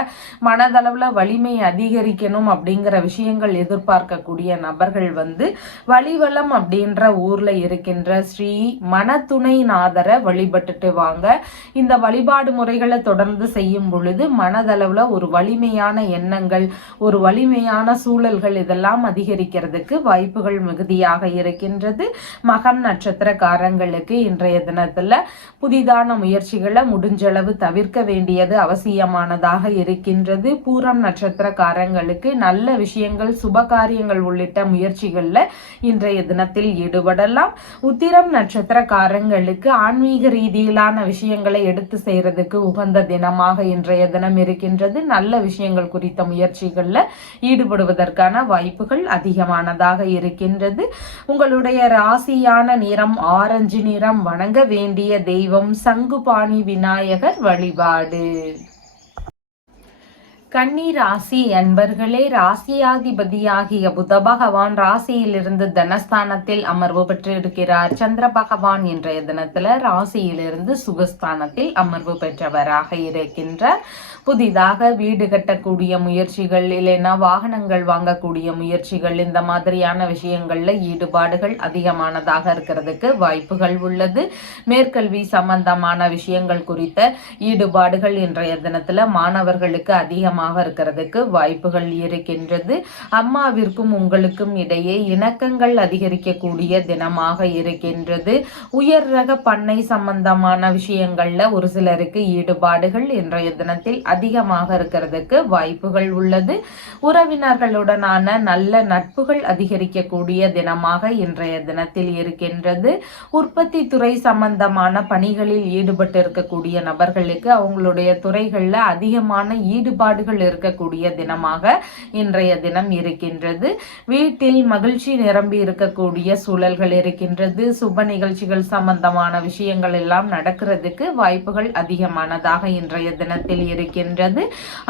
மனதளவுல வலிமை அதிகரிக்கணும் அப்படிங்கிற விஷயங்கள் எதிர்பார்க்கக்கூடிய நபர்கள் வலிவலம் அப்படின்ற ஊர்ல இருக்கின்ற ஸ்ரீ மனத்துணைநாதரை வழிபட்டுட்டு வாங்க. இந்த வழிபாடு முறைகளை தொடர்ந்து செய்யும் பொழுது மனதளவுல ஒரு வலிமையான எண்ணங்கள், ஒரு வலிமையான சூழல்கள் இதெல்லாம் அதிகரிக்கிறதுக்கு வாய்ப்புகள் மிகுதியாக இருக்கின்றது. மகம் நட்சத்திரக்காரங்களுக்கு இன்றைய தினத்துல புதிதான முயற்சிகளை முடிஞ்சளவு தவிர்க்க வேண்டியது அவசியமானதாக இருக்கின்றது. பூரம் நட்சத்திரக்காரங்களுக்கு நல்ல விஷயங்கள், சுபகாரியங்கள் உள்ளிட்ட முயற்சிகள்ல இன்றைய தினத்தில் ஈடுபடலாம். உத்திரம் நட்சத்திரக்காரங்களுக்கு ஆன்மீக ரீதியிலான விஷயங்களை எடுத்து செய்யறதுக்கு உகந்த தினமாக இன்றைய தினம் இருக்கின்றது. நல்ல விஷயங்கள் குறித்த முயற்சிகள்ல ஈடுபடுவதற்கான வாய்ப்புகள் அதிகமானதாக இருக்கின்றது. உங்களுடைய ராசியான நிறம் ஆரஞ்சு நிறம். வணங்க வேண்டிய தெய்வம் சங்குபாணி விநாயகர் வழிபாடு. கன்னி ராசி அன்பர்களே, ராசியாதிபதியாகிய புத பகவான் ராசியிலிருந்து தனஸ்தானத்தில் அமர்வு பெற்றிருக்கிறார். சந்திர பகவான் இன்றைய தினத்துல ராசியிலிருந்து சுகஸ்தானத்தில் அமர்வு பெற்றவராக இருக்கின்றார். புதிதாக வீடு கட்டக்கூடிய முயற்சிகள், இல்லைன்னா வாகனங்கள் வாங்கக்கூடிய முயற்சிகள், இந்த மாதிரியான விஷயங்கள்ல ஈடுபாடுகள் அதிகமானதாக இருக்கிறதுக்கு வாய்ப்புகள் உள்ளது. மேற்கல்வி சம்பந்தமான விஷயங்கள் குறித்த ஈடுபாடுகள் இன்றைய தினத்துல மாணவர்களுக்கு அதிகமாக இருக்கிறதுக்கு வாய்ப்புகள் இருக்கின்றது. அம்மாவிற்கும் உங்களுக்கும் இடையே இணக்கங்கள் அதிகரிக்கக்கூடிய தினமாக இருக்கின்றது. உயர் ரக பண்ணை சம்பந்தமான விஷயங்கள்ல ஒரு சிலருக்கு ஈடுபாடுகள் இன்றைய தினத்தில் அதிகமாக இருக்கிறதுக்கு வாய்ப்புகள் உள்ளது. உறவினர்களுடனான நல்ல நட்புகள் அதிகரிக்கக்கூடிய தினமாக இன்றைய தினத்தில் இருக்கின்றது. உற்பத்தி துறை சம்பந்தமான பணிகளில் ஈடுபட்டு இருக்கக்கூடிய நபர்களுக்கு அவங்களுடைய துறைகள்ல அதிகமான ஈடுபாடுகள் இருக்கக்கூடிய தினமாக இன்றைய தினம் இருக்கின்றது. வீட்டில் மகிழ்ச்சி நிரம்பி இருக்கக்கூடிய சூழல்கள் இருக்கின்றது. சுப நிகழ்ச்சிகள் சம்பந்தமான விஷயங்கள் எல்லாம் நடக்கிறதுக்கு வாய்ப்புகள் அதிகமானதாக இன்றைய தினத்தில் இருக்கின்றது.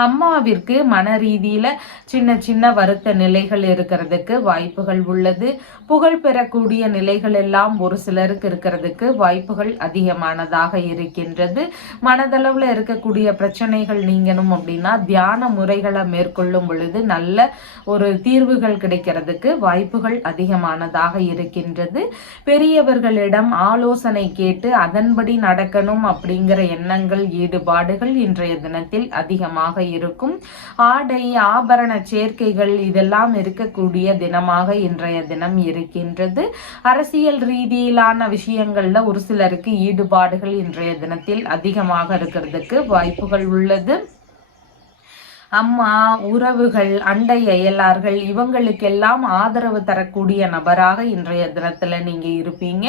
அம்மாவிற்கு மன ரீதியில சின்ன சின்ன வருத்த நிலைகள் இருக்கிறதுக்கு வாய்ப்புகள் உள்ளது. புகழ் பெறக்கூடிய நிலைகள் எல்லாம் ஒரு சிலருக்கு இருக்கிறதுக்கு வாய்ப்புகள் அதிகமானதாக இருக்கின்றது. மனதளவுல இருக்கக்கூடிய பிரச்சனைகள் நீங்கணும் அப்படின்னா தியான முறைகளை மேற்கொள்ளும் பொழுது நல்ல ஒரு தீர்வுகள் கிடைக்கிறதுக்கு வாய்ப்புகள் அதிகமானதாக இருக்கின்றது. பெரியவர்களிடம் ஆலோசனை கேட்டு அதன்படி நடக்கணும் அப்படிங்கிற எண்ணங்கள், ஈடுபாடுகள் இன்றைய தினத்தில் அதிகமாக இருக்கும். ஆடை ஆபரண சேர்க்கைகள் இதெல்லாம் இருக்கக்கூடிய தினமாக இன்றைய தினம் இருக்கின்றது. அரசியல் ரீதியிலான விஷயங்கள்ல ஒரு சிலருக்கு ஈடுபாடுகள் இன்றைய தினத்தில் அதிகமாக இருக்கிறதுக்கு வாய்ப்புகள் உள்ளது. அம்மா, உறவுகள், அண்டை அயலார்கள் இவங்களுக்கெல்லாம் ஆதரவு தரக்கூடிய நபராக இன்றைய தினத்துல நீங்க இருப்பீங்க.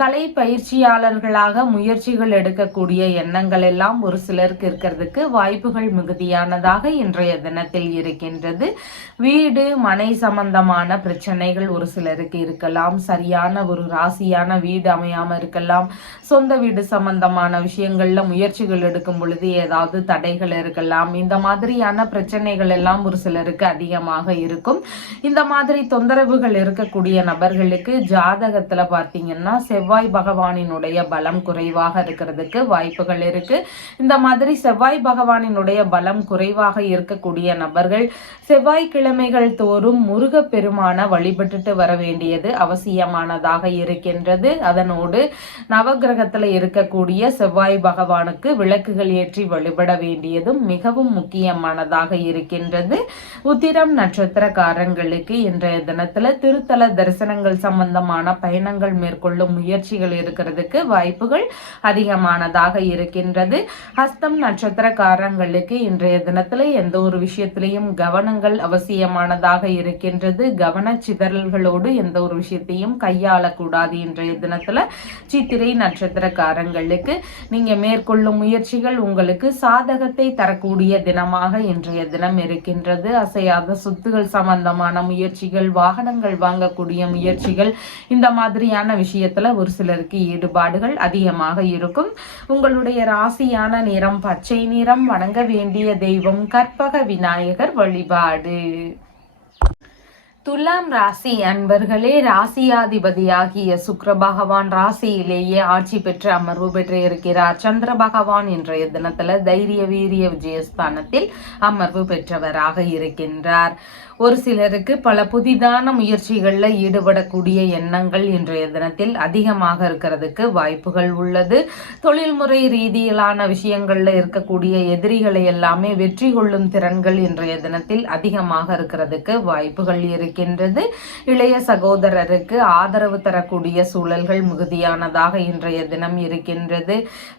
கலை பயிற்சியாளர்களாக முயற்சிகள் எடுக்கக்கூடிய எண்ணங்கள் எல்லாம் ஒரு சிலருக்கு இருக்கிறதுக்கு வாய்ப்புகள் மிகுதியானதாக இன்றைய தினத்தில் இருக்கின்றது. வீடு மனை சம்பந்தமான பிரச்சனைகள் ஒரு சிலருக்கு இருக்கலாம். சரியான ஒரு ராசியான வீடு அமையாம இருக்கலாம். சொந்த வீடு சம்பந்தமான விஷயங்கள்ல முயற்சிகள் எடுக்கும் பொழுது ஏதாவது தடைகள் இருக்கலாம். இந்த மாதிரியான பிரச்சனைகள் எல்லாம் ஒரு சிலருக்கு அதிகமாக இருக்கும். இந்த மாதிரி தொந்தரவுகள் இருக்கக்கூடிய நபர்களுக்கு ஜாதகத்துல பார்த்தீங்கன்னா செவ்வாய் பகவானினுடைய பலம் குறைவாக இருக்கிறதுக்கு வாய்ப்புகள் இருக்கு. இந்த மாதிரி செவ்வாய் பகவானினுடைய பலம் குறைவாக இருக்கக்கூடிய நபர்கள் செவ்வாய்க்கிழமைகள் தோறும் முருகப்பெருமான வழிபட்டுட்டு வர வேண்டியது அவசியமானதாக இருக்கின்றது. அதனோடு நவகிரகத்துல இருக்கக்கூடிய செவ்வாய் பகவானுக்கு விளக்குகள் ஏற்றி வழிபட வேண்டியதும் மிகவும் முக்கியமானதாக இருக்கின்றது. உத்திரம் நட்சத்திரக்காரங்களுக்கு இன்றைய தினத்துல திருத்தல தரிசனங்கள் சம்பந்தமான பயணங்கள் மேற்கொள்ளும் முயற்சிகள் இருக்கிறதுக்கு வாய்ப்புகள் அதிகமானதாக இருக்கின்றது. ஹஸ்தம் நட்சத்திரக்காரங்களுக்கு இன்றைய தினத்துல எந்த ஒரு விஷயத்திலையும் கவனங்கள் அவசியமானதாக இருக்கின்றது. கவன சிதறல்களோடு எந்த ஒரு விஷயத்தையும் கையாளக்கூடாது. இன்றைய தினத்துல சித்திரை நட்சத்திரக்காரங்களுக்கு நீங்க மேற்கொள்ளும் முயற்சிகள் உங்களுக்கு சாதகத்தை தரக்கூடிய தினமாக இன்றைய தினம் இருக்கின்றது. அசையாத சொத்துகள் சம்பந்தமான முயற்சிகள், வாகனங்கள் வாங்கக்கூடிய முயற்சிகள், இந்த மாதிரியான விஷயத்துல ஒரு சிலருக்கு ஈடுபாடுகள் அதிகமாக இருக்கும். உங்களுடைய ராசியான நிறம் பச்சை நிறம். வணங்க வேண்டிய தெய்வம் கற்பக விநாயகர் வழிபாடு. துலாம் ராசி அன்பர்களே, ராசியாதிபதியாகிய சுக்கிர பகவான் ராசியிலேயே ஆட்சி பெற்று அமர்வு பெற்று இருக்கிறார். சந்திர பகவான் இன்றைய தினத்துல தைரிய வீரிய விஜயஸ்தானத்தில் அமர்வு பெற்றவராக இருக்கின்றார். ஒரு சிலருக்கு பல புதிதான முயற்சிகள்ல ஈடுபடக்கூடிய எண்ணங்கள் இன்றைய தினத்தில் அதிகமாக இருக்கிறதுக்கு வாய்ப்புகள் உள்ளது. தொழில்முறை ரீதியிலான விஷயங்கள்ல இருக்கக்கூடிய எதிரிகளை எல்லாமே வெற்றி கொள்ளும் திறன்கள் இன்றைய தினத்தில் அதிகமாக இருக்கிறதுக்கு வாய்ப்புகள் இருக்கின்றது. இளைய சகோதரருக்கு ஆதரவு தரக்கூடிய சூழல்கள் மிகுதியானதாக இன்றைய தினம் இருக்கின்றது.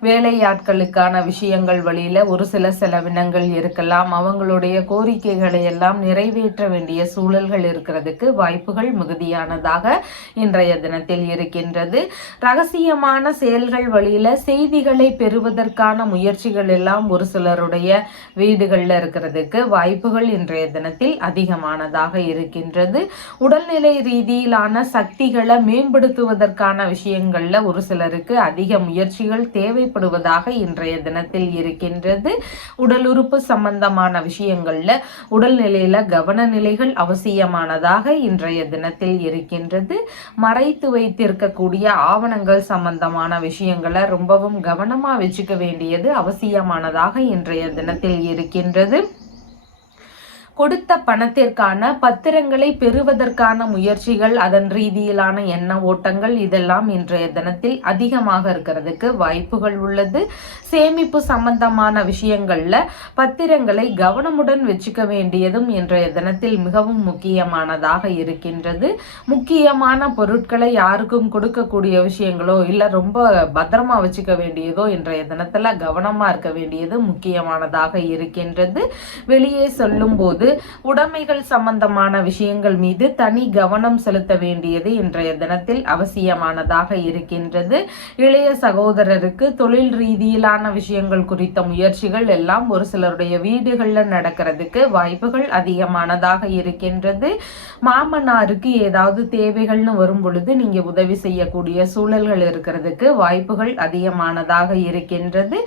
வேலையாட்களுக்கான விஷயங்கள் வழியில ஒரு சில செலவினங்கள் இருக்கலாம். அவங்களுடைய கோரிக்கைகளை எல்லாம் நிறைவேற்ற வேண்டிய சூழல்கள் இருக்கிறதுக்கு வாய்ப்புகள் மிகுதியானதாக இன்றைய தினத்தில் இருக்கின்றது. ரகசியமான செயல்கள் வழியில செய்திகளை பெறுவதற்கான முயற்சிகள் எல்லாம் ஒரு சிலருடைய வீடுகள்ல இருக்கிறதுக்கு வாய்ப்புகள் இன்றைய தினத்தில் அதிகமானதாக இருக்கின்றது. இருக்கின்றது. உடல்நிலை ரீதியிலான சக்திகளை மேம்படுத்துவதற்கான விஷயங்கள்ல ஒரு சிலருக்கு அதிக முயற்சிகள் தேவைப்படுவதாக இன்றைய தினத்தில் இருக்கின்றது. உடல் உறுப்பு சம்பந்தமான விஷயங்கள்ல உடல்நிலையில கவனநிலைகள் அவசியமானதாக இன்றைய தினத்தில் இருக்கின்றது. மறைத்து வைத்திருக்கக்கூடிய ஆவணங்கள் சம்பந்தமான விஷயங்களை ரொம்பவும் கவனமா வச்சுக்க வேண்டியது அவசியமானதாக இன்றைய தினத்தில் இருக்கின்றது. கொடுத்த பணத்திற்கான பத்திரங்களை பெறுவதற்கான முயற்சிகள், அதன் ரீதியிலான எண்ண ஓட்டங்கள் இதெல்லாம் இன்றைய தினத்தில் அதிகமாக இருக்கிறதுக்கு வாய்ப்புகள் உள்ளது. சேமிப்பு சம்பந்தமான விஷயங்கள்ல பத்திரங்களை கவனமுடன் வச்சுக்க வேண்டியதும் இன்றைய தினத்தில் மிகவும் முக்கியமானதாக இருக்கின்றது. முக்கியமான பொருட்களை யாருக்கும் கொடுக்கக்கூடிய விஷயங்களோ இல்ல ரொம்ப பத்திரமா வச்சுக்க வேண்டியதோ இன்றைய தினத்துல கவனமா இருக்க வேண்டியது முக்கியமானதாக இருக்கின்றது. வெளியே சொல்லும் போது உடைமைகள் சம்பந்தமான விஷயங்கள் மீது தனி கவனம் செலுத்த வேண்டியது இன்றைய தினத்தில் அவசியமானதாக இருக்கின்றது. இளைய சகோதரருக்கு தொழில் ரீதியிலான விஷயங்கள் குறித்த முயற்சிகள் எல்லாம் ஒரு சிலருடைய வீடுகள்ல நடக்கிறதுக்கு வாய்ப்புகள் அதிகமானதாக இருக்கின்றது. மாமனாருக்கு ஏதாவது தேவைகள்னு வரும் பொழுது நீங்க உதவி செய்யக்கூடிய சூழல்கள் இருக்கிறதுக்கு வாய்ப்புகள் அதிகமானதாக இருக்கின்றது.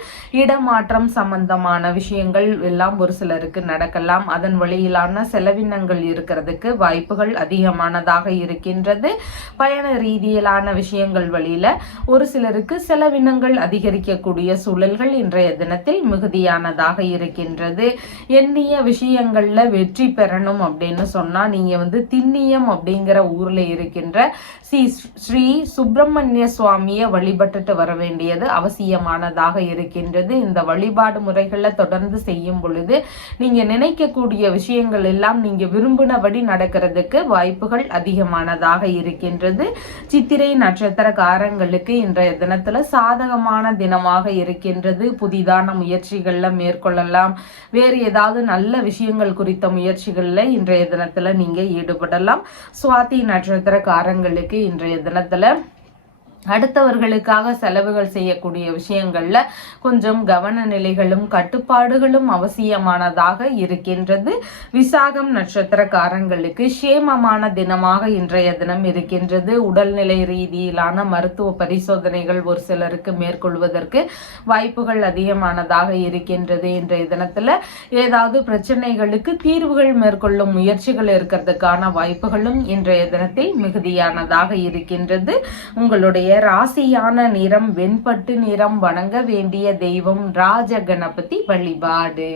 இடமாற்றம் சம்பந்தமான விஷயங்கள் எல்லாம் ஒரு சிலருக்கு நடக்கலாம். அதன் வழியிலான செலவினங்கள் இருக்கிறதுக்கு வாய்ப்புகள் அதிகமானதாக இருக்கின்றது. பயண ரீதியிலான விஷயங்கள் வழியில ஒரு சிலருக்கு செலவினங்கள் அதிகரிக்கக்கூடிய சூழல்கள் இன்றைய தினத்தில் மிகுதியானதாக இருக்கின்றது. எண்ணிய விஷயங்கள்ல வெற்றி பெறணும் அப்படின்னு சொன்னா நீங்க திண்ணியம் அப்படிங்கிற ஊர்ல இருக்கின்ற ஸ்ரீ சுப்பிரமணிய சுவாமியை வழிபட்டுட்டு வர வேண்டியது அவசியமானதாக இருக்கின்றது. இந்த வழிபாடு முறைகளை தொடர்ந்து செய்யும் பொழுது நீங்க நினைக்கக்கூடிய விஷயங்கள் எல்லாம் நீங்க விரும்பினபடி நடக்கிறதுக்கு வாய்ப்புகள் அதிகமானதாக இருக்கின்றது. சித்திரை நட்சத்திரக்காரங்களுக்கு இன்றைய தினத்துல சாதகமான தினமாக இருக்கின்றது. புதிதான முயற்சிகள்ல மேற்கொள்ளலாம். வேறு ஏதாவது நல்ல விஷயங்கள் குறித்த முயற்சிகள்ல இன்றைய தினத்துல நீங்க ஈடுபடலாம். சுவாதி நட்சத்திரக்காரங்களுக்கு இன்றைய தினத்துல அடுத்தவர்களுக்காக செலவுகள் செய்யக்கூடிய விஷயங்கள்ல கொஞ்சம் கவன நிலைகளும் கட்டுப்பாடுகளும் அவசியமானதாக இருக்கின்றது. விசாகம் நட்சத்திரக்காரங்களுக்கு சேமமான தினமாக இன்றைய தினம் இருக்கின்றது. உடல்நிலை ரீதியிலான மருத்துவ பரிசோதனைகள் ஒரு சிலருக்கு மேற்கொள்வதற்கு வாய்ப்புகள் அதிகமானதாக இருக்கின்றது. இன்றைய தினத்துல ஏதாவது பிரச்சனைகளுக்கு தீர்வுகள் மேற்கொள்ளும் முயற்சிகள் இருக்கிறதுக்கான வாய்ப்புகளும் இன்றைய தினத்தில் மிகுதியானதாக இருக்கின்றது. உங்களுடைய ராசியான நிறம் வெண்பட்டு நிறம். வணங்க வேண்டிய தெய்வம் ராஜ கணபதி வழிபாடு.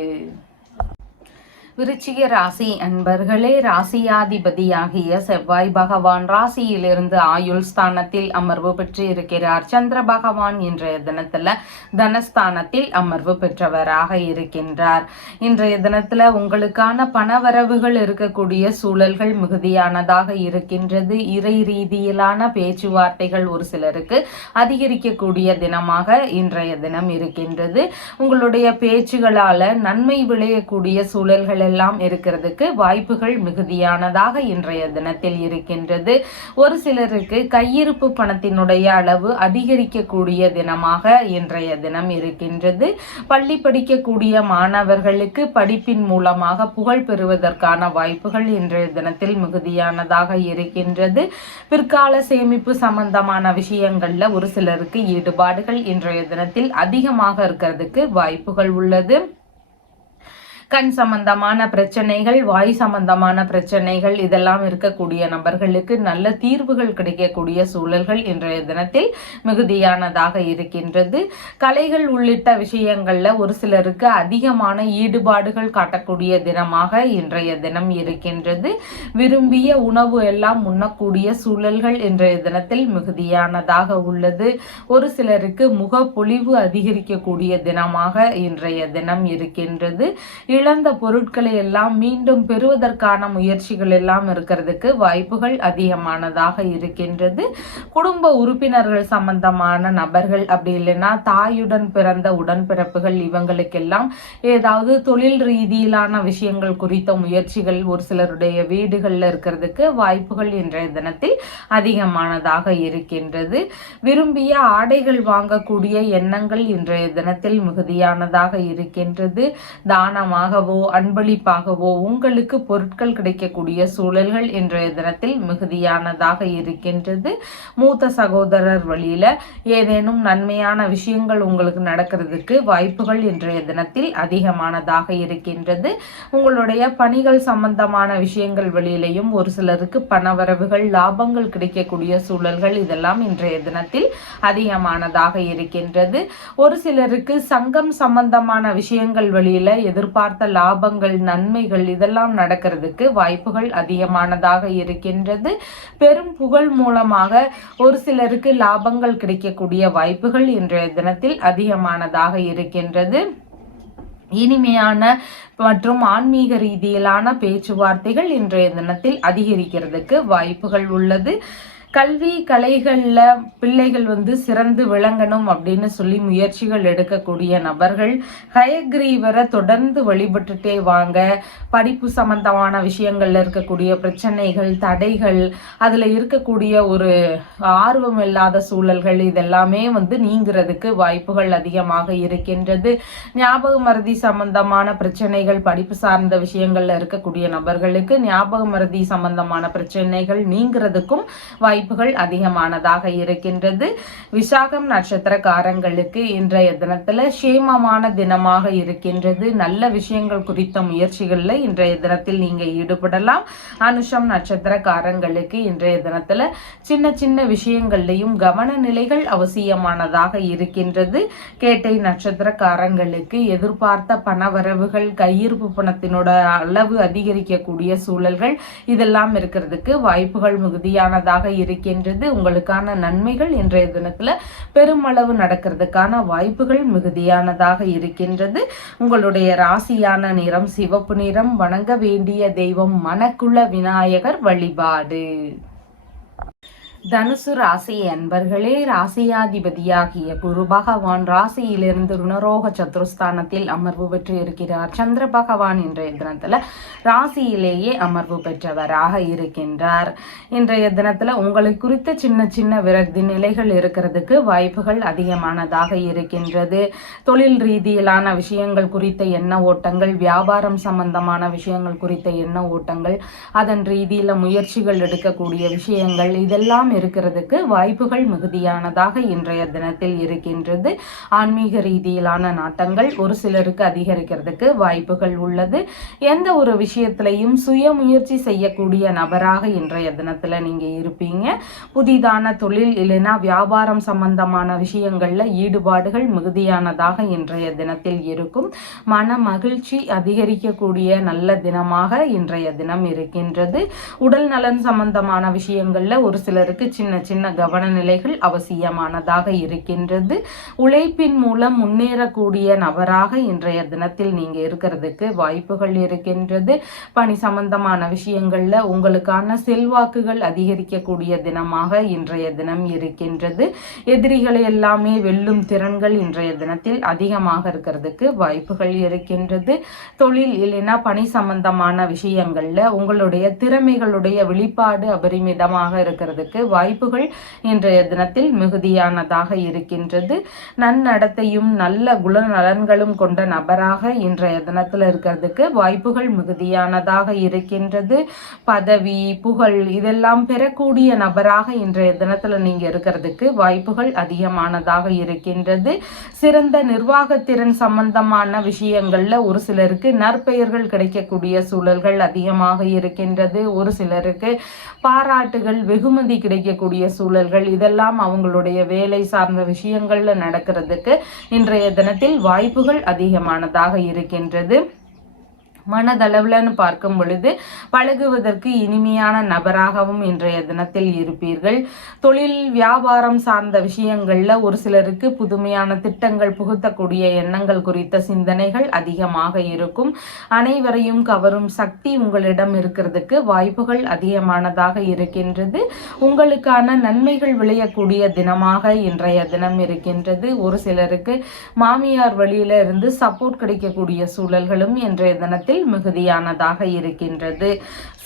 விருச்சிக ராசி அன்பர்களே, ராசியாதிபதியாகிய செவ்வாய் பகவான் ராசியிலிருந்து ஆயுள் ஸ்தானத்தில் அமர்வு பெற்று இருக்கிறார். சந்திர பகவான் இன்றைய தினத்துல தனஸ்தானத்தில் அமர்வு பெற்றவராக இருக்கின்றார். இன்றைய தினத்துல உங்களுக்கான பணவரவுகள் இருக்கக்கூடிய சூழல்கள் மிகுதியானதாக இருக்கின்றது. இறை ரீதியிலான பேச்சுவார்த்தைகள் ஒரு சிலருக்கு அதிகரிக்கக்கூடிய தினமாக இன்றைய தினம் இருக்கின்றது. உங்களுடைய பேச்சுகளால நன்மை விளையக்கூடிய சூழல்கள் எல்லாம் இருக்கிறதுக்கு வாய்ப்புகள் மிகுதியானதாக இன்றைய தினத்தில் இருக்கின்றது. ஒரு சிலருக்கு கையிருப்பு பணத்தினுடைய அளவு அதிகரிக்கக்கூடிய தினமாக இன்றைய தினம் இருக்கின்றது. பள்ளி படிக்கக்கூடிய மாணவர்களுக்கு படிப்பின் மூலமாக புகழ் பெறுவதற்கான வாய்ப்புகள் இன்றைய தினத்தில் மிகுதியானதாக இருக்கின்றது. பிற்கால சேமிப்பு சம்பந்தமான விஷயங்கள்ல ஒரு சிலருக்கு ஈடுபாடுகள் இன்றைய தினத்தில் அதிகமாக இருக்கிறதுக்கு வாய்ப்புகள் உள்ளது. கண் சம்பந்தமான பிரச்சனைகள், வாய் சம்பந்தமான பிரச்சனைகள் இதெல்லாம் இருக்கக்கூடிய நபர்களுக்கு நல்ல தீர்வுகள் கிடைக்கக்கூடிய சூழல்கள் இன்றைய தினத்தில் மிகுதியானதாக இருக்கின்றது. கலைகள் உள்ளிட்ட விஷயங்கள்ல ஒரு சிலருக்கு அதிகமான ஈடுபாடுகள் காட்டக்கூடிய தினமாக இன்றைய தினம் இருக்கின்றது. விரும்பிய உணவு எல்லாம் உண்ணக்கூடிய சூழல்கள் இன்றைய தினத்தில் மிகுதியானதாக உள்ளது. ஒரு சிலருக்கு முகப்பொலிவு அதிகரிக்கக்கூடிய தினமாக இன்றைய தினம் இருக்கின்றது. இழந்த பொருட்களை எல்லாம் மீண்டும் பெறுவதற்கான முயற்சிகள் எல்லாம் இருக்கிறதுக்கு வாய்ப்புகள் அதிகமானதாக இருக்கின்றது. குடும்ப உறுப்பினர்கள் சம்பந்தமான நபர்கள் அப்படி இல்லைன்னா தாயுடன் பிறந்த உடன்பிறப்புகள் இவங்களுக்கெல்லாம் ஏதாவது தொழில் ரீதியிலான விஷயங்கள் குறித்த முயற்சிகள் ஒரு சிலருடைய வீடுகள்ல இருக்கிறதுக்கு வாய்ப்புகள் இன்றைய தினத்தில் அதிகமானதாக இருக்கின்றது. விரும்பிய ஆடைகள் வாங்கக்கூடிய எண்ணங்கள் இன்றைய தினத்தில் மிகுதியானதாக இருக்கின்றது. தானமாக தானமாகவோ அன்பளிப்பாகவோ உங்களுக்கு பொருட்கள் கிடைக்கக்கூடிய சூழல்கள் இன்றைய தினத்தில் மிகுதியானதாக இருக்கின்றது. மூத்த சகோதரர் வழியில ஏதேனும் நன்மையான விஷயங்கள் உங்களுக்கு நடக்கிறதுக்கு வாய்ப்புகள் இன்றைய தினத்தில் அதிகமானதாக இருக்கின்றது. உங்களுடைய பணிகள் சம்பந்தமான விஷயங்கள் வெளியிலையும் ஒரு சிலருக்கு பணவரவுகள் லாபங்கள் கிடைக்கக்கூடிய சூழல்கள் இதெல்லாம் இன்றைய தினத்தில் அதிகமானதாக இருக்கின்றது. ஒரு சிலருக்கு சங்கம் சம்பந்தமான விஷயங்கள் வெளியில எதிர்பார்த்த லாபங்கள் நன்மைகள் இதெல்லாம் நடக்கிறதுக்கு வாய்ப்புகள் அதிகமானதாக இருக்கின்றது. பெரும் புகழ் மூலமாக ஒரு சிலருக்கு லாபங்கள் கிடைக்கக்கூடிய வாய்ப்புகள் இன்றைய தினத்தில் அதிகமானதாக இருக்கின்றது. இனிமையான மற்றும் ஆன்மீக ரீதியிலான பேச்சுவார்த்தைகள் இன்றைய தினத்தில் அதிகரிக்கிறதுக்கு வாய்ப்புகள் உள்ளது. கல்வி கலைகளில் பிள்ளைகள் சிறந்து விளங்கணும் அப்படின்னு சொல்லி முயற்சிகள் எடுக்கக்கூடிய நபர்கள் ஹயக்ரீவரை தொடர்ந்து வழிபட்டுட்டே வாங்க. படிப்பு சம்பந்தமான விஷயங்கள்ல இருக்கக்கூடிய பிரச்சனைகள் தடைகள் அதில் இருக்கக்கூடிய ஒரு ஆர்வம் இல்லாத சூழல்கள் இதெல்லாமே நீங்கிறதுக்கு வாய்ப்புகள் அதிகமாக இருக்கின்றது. ஞாபக மறதி சம்பந்தமான பிரச்சனைகள் படிப்பு சார்ந்த விஷயங்கள்ல இருக்கக்கூடிய நபர்களுக்கு ஞாபக மறதி சம்பந்தமான பிரச்சனைகள் நீங்கிறதுக்கும் வாய்ப்புகள் அதிகமானதாக இருக்கின்றது. விசாகம் நட்சத்திரக்காரங்களுக்கு இன்றைய தினத்துல சேமமான தினமாக இருக்கின்றது. நல்ல விஷயங்கள் குறித்த முயற்சிகள்ல இன்றைய தினத்தில் நீங்க ஈடுபடலாம். அனுஷம் நட்சத்திரக்காரங்களுக்கு இன்றைய தினத்துல சின்ன சின்ன விஷயங்கள்லையும் கவன நிலைகள் அவசியமானதாக இருக்கின்றது. கேட்டை நட்சத்திரக்காரங்களுக்கு எதிர்பார்த்த பணவரவுகள் கையிருப்பு பணத்தினோட அளவு அதிகரிக்கக்கூடிய சூழல்கள் இதெல்லாம் இருக்கிறதுக்கு வாய்ப்புகள் மிகுதியானதாக இருக்கின்றது. உங்களுக்கான நன்மைகள் இன்றைய தினத்துல பெருமளவு நடக்கிறதுக்கான வாய்ப்புகள் மிகுதியானதாக இருக்கின்றது. உங்களுடைய ராசியான நிறம் சிவப்பு நிறம். வணங்க வேண்டிய தெய்வம் மணக்குள விநாயகர் வழிபாடு. தனுசு ராசி அன்பர்களே, ராசியாதிபதியாகிய குரு பகவான் ராசியிலிருந்து ருணரோக சத்துருஸ்தானத்தில் அமர்வு பெற்று இருக்கிறார். சந்திர பகவான் இன்றைய தினத்துல ராசியிலேயே அமர்வு பெற்றவராக இருக்கின்றார். இன்றைய தினத்துல உங்களை குறித்த சின்ன சின்ன விரக்தி நிலைகள் இருக்கிறதுக்கு வாய்ப்புகள் அதிகமானதாக இருக்கின்றது. தொழில் ரீதியிலான விஷயங்கள் குறித்த எண்ண ஓட்டங்கள், வியாபாரம் சம்பந்தமான விஷயங்கள் குறித்த எண்ண ஓட்டங்கள், அதன் ரீதியில முயற்சிகள் எடுக்கக்கூடிய விஷயங்கள் இதெல்லாம் இருக்கிறதுக்கு வாய்ப்புகள் மிகுதியானதாக இன்றைய தினத்தில் இருக்கின்றது. ஆன்மீக ரீதியிலான நாட்டங்கள் ஒரு சிலருக்கு அதிகரிக்கிறதுக்கு வாய்ப்புகள் உள்ளது. எந்த ஒரு விஷயத்திலையும் சுய முயற்சி செய்யக்கூடிய நபராக இன்றைய தினத்துல நீங்க இருப்பீங்க. புதிதான தொழில் இல்லைன்னா வியாபாரம் சம்பந்தமான விஷயங்கள்ல ஈடுபாடுகள் மிகுதியானதாக இன்றைய தினத்தில் இருக்கும். மன மகிழ்ச்சி அதிகரிக்கக்கூடிய நல்ல தினமாக இன்றைய தினம் இருக்கின்றது. உடல் நலன் சம்பந்தமான விஷயங்கள்ல ஒரு சிலருக்கு சின்ன சின்ன கவன நிலைகள் அவசியமானதாக இருக்கின்றது. உழைப்பின் மூலம் முன்னேறக்கூடிய நபராக இன்றைய தினத்தில் நீங்க இருக்கிறதுக்கு வாய்ப்புகள் இருக்கின்றது. பணி சம்பந்தமான விஷயங்கள்ல உங்களுக்கான செல்வாக்குகள் அதிகரிக்கக்கூடிய தினமாக இன்றைய தினம் இருக்கின்றது. எதிரிகளை எல்லாமே வெல்லும் திறன்கள் இன்றைய தினத்தில் அதிகமாக இருக்கிறதுக்கு வாய்ப்புகள் இருக்கின்றது. தொழில் இல்லைன்னா பணி சம்பந்தமான விஷயங்கள்ல உங்களுடைய திறமைகளுடைய வெளிப்பாடு அபரிமிதமாக இருக்கிறதுக்கு வாய்ப்புகள் இன்றைய தினத்தில் மிகுதியானதாக இருக்கின்றது. நன்னடத்தையும் நல்ல குணநலன்களும் கொண்ட நபராக இன்றைய தினத்தில் இருக்கிறதுக்கு வாய்ப்புகள் மிகுதியானதாக இருக்கின்றது. பதவி புகழ் இதெல்லாம் பெறக்கூடிய நபராக இன்றைய தினத்துல நீங்க இருக்கிறதுக்கு வாய்ப்புகள் அதிகமானதாக இருக்கின்றது. சிறந்த நிர்வாகத்திறன் சம்பந்தமான விஷயங்கள்ல ஒரு சிலருக்கு நற்பெயர்கள் கிடைக்கக்கூடிய சூழல்கள் அதிகமாக இருக்கின்றது. ஒரு சிலருக்கு பாராட்டுகள் வெகுமதி கிடைக்கக்கூடிய சூழல்கள் இதெல்லாம் அவங்களுடைய வேலை சார்ந்த விஷயங்கள்ல நடக்கிறதுக்கு இன்றைய தினத்தில் வாய்ப்புகள் அதிகமானதாக இருக்கின்றது. மனதளவுலன்னு பார்க்கும் பொழுது பழகுவதற்கு இனிமையான நபராகவும் இன்றைய தினத்தில் இருப்பீர்கள். தொழில் வியாபாரம் சார்ந்த விஷயங்கள்ல ஒரு சிலருக்கு புதுமையான திட்டங்கள் புகுத்தக்கூடிய எண்ணங்கள் குறித்த சிந்தனைகள் அதிகமாக இருக்கும். அனைவரையும் கவரும் சக்தி உங்களிடம் இருக்கிறதுக்கு வாய்ப்புகள் அதிகமானதாக இருக்கின்றது. உங்களுக்கான நன்மைகள் விளையக்கூடிய தினமாக இன்றைய தினம் இருக்கின்றது. ஒரு சிலருக்கு மாமியார் வழியில இருந்து சப்போர்ட் கிடைக்கக்கூடிய சூழல்களும் இன்றைய தினத்தில் தினத்தில் மிகுதியானதாக இருக்கின்றது.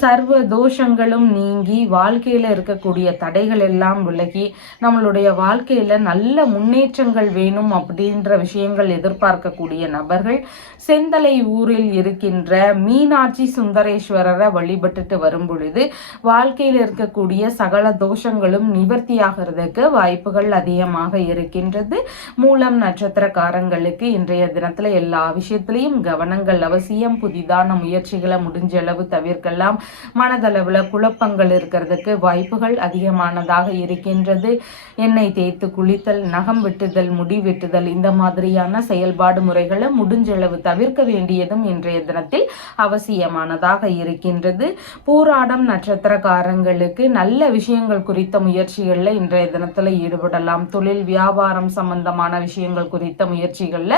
சர்வ தோஷங்களும் நீங்கி வாழ்க்கையில இருக்கக்கூடிய தடைகள் எல்லாம் விலகி நம்மளுடைய வாழ்க்கையில நல்ல முன்னேற்றங்கள் வேணும் அப்படின்ற விஷயங்கள் எதிர்பார்க்கக்கூடிய நபர்கள் செந்தலை ஊரில் இருக்கின்ற மீனாட்சி சுந்தரேஸ்வரரை வழிபட்டுட்டு வரும் பொழுது வாழ்க்கையில் இருக்கக்கூடிய சகல தோஷங்களும் நிவர்த்தியாகிறதுக்கு வாய்ப்புகள் அதிகமாக இருக்கின்றது. மூலம் நட்சத்திரக்காரங்களுக்கு இன்றைய தினத்துல எல்லா விஷயத்திலையும் கவனங்கள் அவசியம். புதிதான முயற்சிகளை முடிஞ்ச அளவு தவிர்க்கலாம். மனதளவுல குழப்பங்கள் இருக்கிறதுக்கு வாய்ப்புகள் அதிகமானதாக இருக்கின்றது. எண்ணெய் தேய்த்து குளித்தல், நகம் வெட்டுதல், முடி வெட்டுதல் இந்த மாதிரியான செயல்பாடு முறைகளை முடிஞ்சளவு தவிர்க்க வேண்டியதும் இன்றைய தினத்தில் அவசியமானதாக இருக்கின்றது. பூராடம் நட்சத்திரக்காரங்களுக்கு நல்ல விஷயங்கள் குறித்த முயற்சிகள்ல இன்றைய தினத்துல ஈடுபடலாம். தொழில் வியாபாரம் சம்பந்தமான விஷயங்கள் குறித்த முயற்சிகள்ல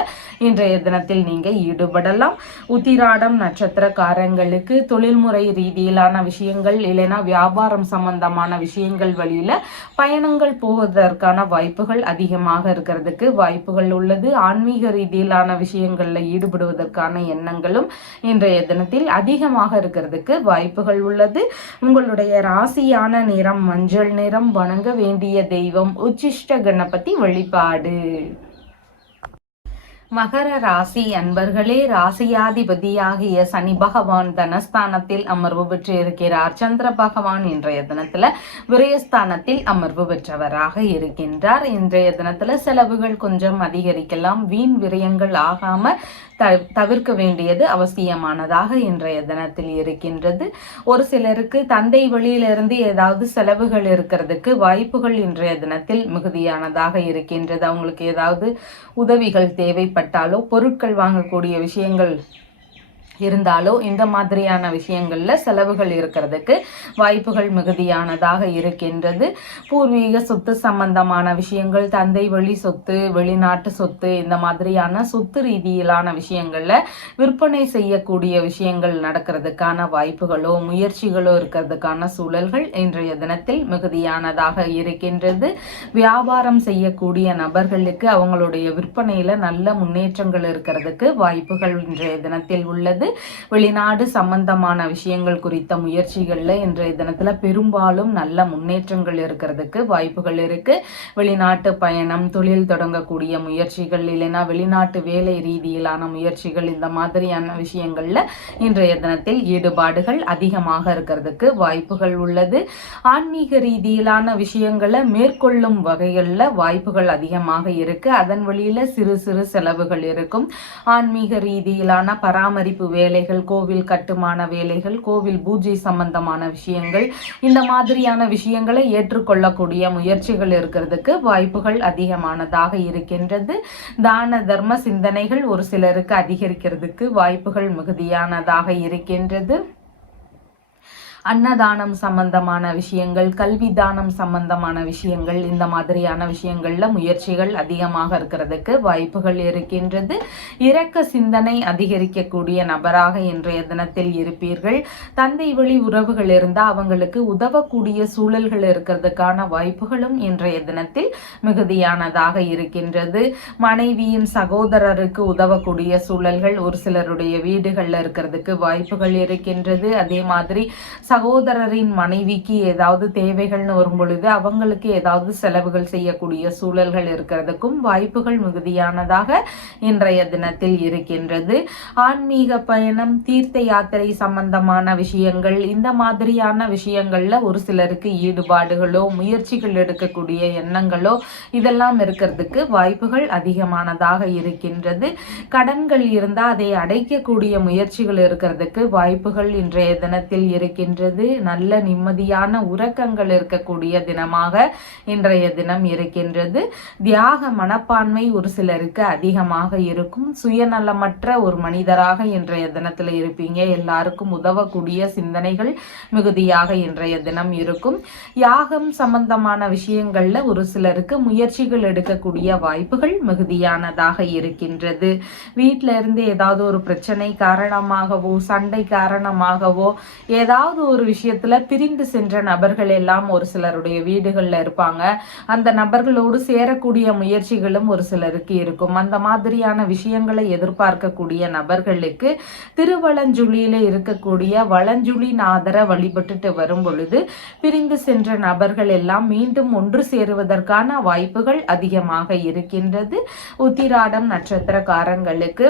இன்றைய தினத்தில் நீங்க ஈடுபடலாம். உத்திராடம் நட்சத்திரக்காரங்களுக்கு தொழில்முறை ரீதியிலான விஷயங்கள் இல்லைன்னா வியாபாரம் சம்பந்தமான விஷயங்கள் வழியில பயணங்கள் போவதற்கான வாய்ப்புகள் அதிகமாக இருக்கிறதுக்கு வாய்ப்புகள் உள்ளது. ஆன்மீக ரீதியிலான விஷயங்கள்ல ஈடுபடுவதற்கான எண்ணங்களும் இன்றைய தினத்தில் அதிகமாக இருக்கிறதுக்கு வாய்ப்புகள் உள்ளது. உங்களுடைய ராசியான நிறம் மஞ்சள் நிறம். வணங்க வேண்டிய தெய்வம் உச்சிஷ்ட கணபதி வழிபாடு. மகர ராசி அன்பர்களே, ராசியாதிபதியாகிய சனி பகவான் தனஸ்தானத்தில் அமர்வு பெற்று இருக்கிறார். சந்திர பகவான் இன்றைய தினத்துல விரயஸ்தானத்தில் அமர்வு பெற்றவராக இருக்கின்றார். இன்றைய தினத்துல செலவுகள் கொஞ்சம் அதிகரிக்கலாம். வீண் விரயங்கள் ஆகாம தவிர்க்க வேண்டியது அவசியமானதாக இன்றைய தினத்தில் இருக்கின்றது. ஒரு சிலருக்கு தந்தை வழியிலிருந்து ஏதாவது செலவுகள் இருக்கிறதுக்கு வாய்ப்புகள் இன்றைய தினத்தில் மிகுதியானதாக இருக்கின்றது. அவங்களுக்கு ஏதாவது உதவிகள் தேவைப்பட்டாலோ பொருட்கள் வாங்கக்கூடிய விஷயங்கள் இருந்தாலோ இந்த மாதிரியான விஷயங்கள்ல செலவுகள் இருக்கிறதுக்கு வாய்ப்புகள் மிகுதியானதாக இருக்கின்றது. பூர்வீக சொத்து சம்பந்தமான விஷயங்கள், தந்தை வழி சொத்து, வெளிநாட்டு சொத்து இந்த மாதிரியான சொத்து ரீதியிலான விஷயங்கள்ல விற்பனை செய்யக்கூடிய விஷயங்கள் நடக்கிறதுக்கான வாய்ப்புகளோ முயற்சிகளோ இருக்கிறதுக்கான சூழல்கள் இன்றைய தினத்தில் மிகுதியானதாக இருக்கின்றது. வியாபாரம் செய்யக்கூடிய நபர்களுக்கு அவங்களுடைய விற்பனையில நல்ல முன்னேற்றங்கள் இருக்கிறதுக்கு வாய்ப்புகள் இன்றைய தினத்தில் உள்ளது. வெளிநாடு சம்பந்தமான விஷயங்கள் குறித்த முயற்சிகள்ல இன்றைய தினத்துல பெரும்பாலும் நல்ல முன்னேற்றங்கள் இருக்கிறதுக்கு வாய்ப்புகள் இருக்கு. வெளிநாட்டு பயணம், தொழில் தொடங்கக்கூடிய முயற்சிகள் இல்லைன்னா வெளிநாட்டு வேலை ரீதியிலான முயற்சிகள் இந்த மாதிரியான விஷயங்கள்ல இன்றைய தினத்தில் ஈடுபாடுகள் அதிகமாக இருக்கிறதுக்கு வாய்ப்புகள் உள்ளது. ஆன்மீக ரீதியிலான விஷயங்களை மேற்கொள்ளும் வகைகள்ல வாய்ப்புகள் அதிகமாக இருக்கு. அதன் வழியில சிறு சிறு செலவுகள் இருக்கும். ஆன்மீக ரீதியிலான பராமரிப்பு வேலைகள், கோவில் கட்டுமான வேலைகள், கோவில் பூஜை சம்பந்தமான விஷயங்கள் இந்த மாதிரியான விஷயங்களை ஏற்றுக்கொள்ளக்கூடிய முயற்சிகள் இருக்கிறதுக்கு வாய்ப்புகள் அதிகமானதாக இருக்கின்றது. தான தர்ம சிந்தனைகள் ஒரு சிலருக்கு அதிகரிக்கிறதுக்கு வாய்ப்புகள் மிகுதியானதாக இருக்கின்றது. அன்னதானம் சம்பந்தமான விஷயங்கள், கல்வி தானம் சம்பந்தமான விஷயங்கள் இந்த மாதிரியான விஷயங்கள்ல முயற்சிகள் அதிகமாக இருக்கிறதுக்கு வாய்ப்புகள் இருக்கின்றது. இரக்க சிந்தனை அதிகரிக்கக்கூடிய நபராக இன்றைய தினத்தில் இருப்பீர்கள். தந்தை வழி உறவுகள் இருந்தால் அவங்களுக்கு உதவக்கூடிய சூழல்கள் இருக்கிறதுக்கான வாய்ப்புகளும் இன்றைய தினத்தில் மிகுதியானதாக இருக்கின்றது. மனைவியின் சகோதரருக்கு உதவக்கூடிய சூழல்கள் ஒரு சிலருடைய வீடுகள்ல இருக்கிறதுக்கு வாய்ப்புகள் இருக்கின்றது. அதே மாதிரி சகோதரரின் மனைவிக்கு ஏதாவது தேவைகள்னு வரும் பொழுது அவங்களுக்கு ஏதாவது செலவுகள் செய்யக்கூடிய சூழல்கள் இருக்கிறதுக்கும் வாய்ப்புகள் மிகுதியானதாக இன்றைய தினத்தில் இருக்கின்றது. ஆன்மீக பயணம், தீர்த்த யாத்திரை சம்பந்தமான விஷயங்கள் இந்த மாதிரியான விஷயங்கள்ல ஒரு சிலருக்கு ஈடுபாடுகளோ முயற்சிகள் எடுக்கக்கூடிய எண்ணங்களோ இதெல்லாம் இருக்கிறதுக்கு வாய்ப்புகள் அதிகமானதாக இருக்கின்றது. கடன்கள் இருந்தால் அதை அடைக்கக்கூடிய முயற்சிகள் இருக்கிறதுக்கு வாய்ப்புகள் இன்றைய தினத்தில் இருக்கின்றது. நல்ல நிம்மதியான உறக்கங்கள் இருக்கக்கூடிய தினமாக இன்றைய தினம் இருக்கின்றது. தியாக மனப்பான்மை ஒரு சிலருக்கு அதிகமாக இருக்கும். சுயநலமற்ற ஒரு மனிதராக இன்றைய தினத்துல இருப்பீங்க. எல்லாருக்கும் உதவக்கூடிய சிந்தனைகள் மிகுதியாக இன்றைய தினம் இருக்கும். யாகம் சம்பந்தமான விஷயங்கள்ல ஒரு சிலருக்கு முயற்சிகள் எடுக்கக்கூடிய வாய்ப்புகள் மிகுதியானதாக இருக்கின்றது. வீட்டில இருந்து ஏதாவது ஒரு பிரச்சனை காரணமாகவோ சண்டை காரணமாகவோ ஏதாவது ஒரு விஷயத்துல பிரிந்து சென்ற நபர்கள் எல்லாம் ஒரு சிலருடைய வீடுகள்ல இருப்பாங்க. அந்த நபர்களோடு சேரக்கூடிய முயற்சிகளும் ஒரு சிலருக்கு இருக்கும். அந்த மாதிரியான விஷயங்களை எதிர்பார்க்கக்கூடிய நபர்களுக்கு திருவலஞ்சுழியில இருக்கக்கூடிய வலஞ்சுழி நாதரை வழிபட்டுட்டு வரும் பொழுது பிரிந்து சென்ற நபர்கள் எல்லாம் மீண்டும் ஒன்று சேருவதற்கான வாய்ப்புகள் அதிகமாக இருக்கின்றது. உத்திராடம் நட்சத்திரக்காரங்களுக்கு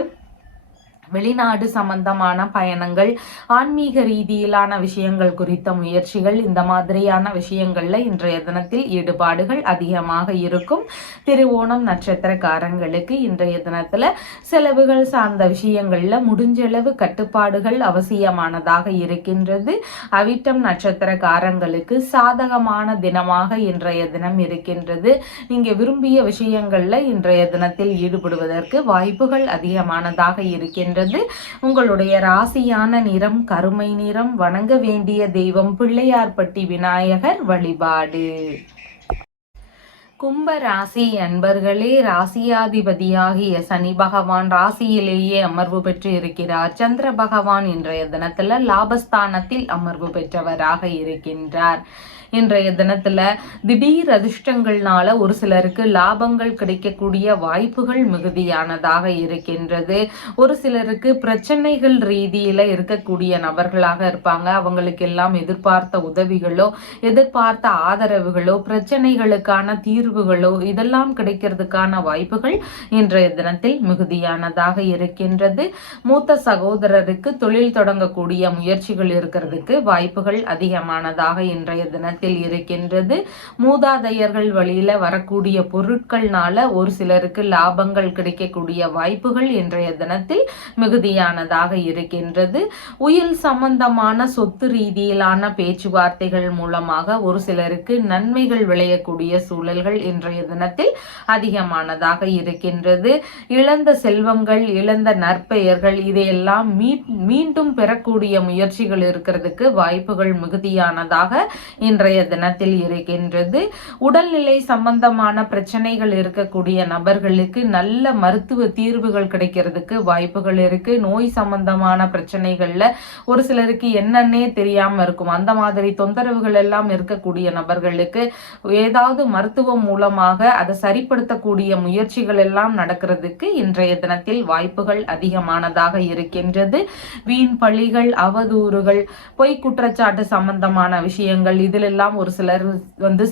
வெளிநாடு சம்பந்தமான பயணங்கள், ஆன்மீக ரீதியிலான விஷயங்கள் குறித்த முயற்சிகள், இந்த மாதிரியான விஷயங்கள்ல இன்றைய தினத்தில் ஈடுபாடுகள் அதிகமாக இருக்கும். திருவோணம் நட்சத்திரக்காரங்களுக்கு இன்றைய தினத்துல செலவுகள் சார்ந்த விஷயங்கள்ல முடிஞ்சளவு கட்டுப்பாடுகள் அவசியமானதாக இருக்கின்றது. அவிட்டம் நட்சத்திரக்காரங்களுக்கு சாதகமான தினமாக இன்றைய தினம் இருக்கின்றது. நீங்க விரும்பிய விஷயங்கள்ல இன்றைய தினத்தில் ஈடுபடுவதற்கு வாய்ப்புகள் அதிகமானதாக இருக்கின்றது. உங்களுடைய ராசியான நிறம் கருமை நிறம். வணங்க வேண்டிய தெய்வம் பிள்ளையார்பட்டி விநாயகர் வழிபாடு. கும்ப ராசி அன்பர்களே, ராசியாதிபதியாகிய சனி பகவான் ராசியிலேயே அமர்வு பெற்று இருக்கிறார். சந்திர பகவான் இன்றைய தினத்துல லாபஸ்தானத்தில் அமர்வு பெற்றவராக இருக்கின்றார். இன்றைய தினத்துல திடீர் அதிர்ஷ்டங்கள்னால ஒரு சிலருக்கு லாபங்கள் கிடைக்கக்கூடிய வாய்ப்புகள் மிகுதியானதாக இருக்கின்றது. ஒரு சிலருக்கு பிரச்சனைகள் ரீதியில இருக்கக்கூடிய நபர்களாக இருப்பாங்க. அவங்களுக்கு எல்லாம் எதிர்பார்த்த உதவிகளோ எதிர்பார்த்த ஆதரவுகளோ பிரச்சனைகளுக்கான தீர்வுகளோ இதெல்லாம் கிடைக்கிறதுக்கான வாய்ப்புகள் இன்றைய தினத்தில் மிகுதியானதாக இருக்கின்றது. மூத்த சகோதரருக்கு தொழில் தொடங்கக்கூடிய முயற்சிகள் இருக்கிறதுக்கு வாய்ப்புகள் அதிகமானதாக இன்றைய தினத்தில் இருக்கின்றது. மூதாதையர்கள் வழியில வரக்கூடிய பொருட்கள்னால ஒரு சிலருக்கு லாபங்கள் கிடைக்கக்கூடிய வாய்ப்புகள் இன்றைய தினத்தில் மிகுதியானதாக இருக்கின்றது. உயில் சம்பந்தமான சொத்து ரீதியிலான பேச்சுவார்த்தைகள் மூலமாக ஒரு சிலருக்கு நன்மைகள் விளையக்கூடிய சூழல்கள் இன்றைய தினத்தில் அதிகமானதாக இருக்கின்றது. இழந்த செல்வங்கள், இழந்த நற்பெயர்கள் இதையெல்லாம் மீண்டும் பெறக்கூடிய முயற்சிகள் இருக்கிறதுக்கு வாய்ப்புகள் மிகுதியானதாக இன்றைய தினத்தில் இருக்கின்றது. உடல்நிலை சம்பந்தமான பிரச்சனைகள் இருக்கக்கூடிய நபர்களுக்கு நல்ல மருத்துவ தீர்வுகள் கிடைக்கிறதுக்கு வாய்ப்புகள் இருக்கு. நோய் சம்பந்தமான பிரச்சனைகள்ல ஒரு சிலருக்கு என்னன்னே தெரியாம இருக்கும். அந்த மாதிரி தொந்தரவுகள் எல்லாம் இருக்கக்கூடிய நபர்களுக்கு ஏதாவது மருத்துவம் மூலமாக அதை சரிப்படுத்தக்கூடிய முயற்சிகள் எல்லாம் நடக்கிறதுக்கு இன்றைய தினத்தில் வாய்ப்புகள் அதிகமானதாக இருக்கின்றது. வீண் பழிகள், அவதூறுகள், பொய் குற்றச்சாட்டு சம்பந்தமான விஷயங்கள் இதிலெல்லாம் ஒரு சிலர்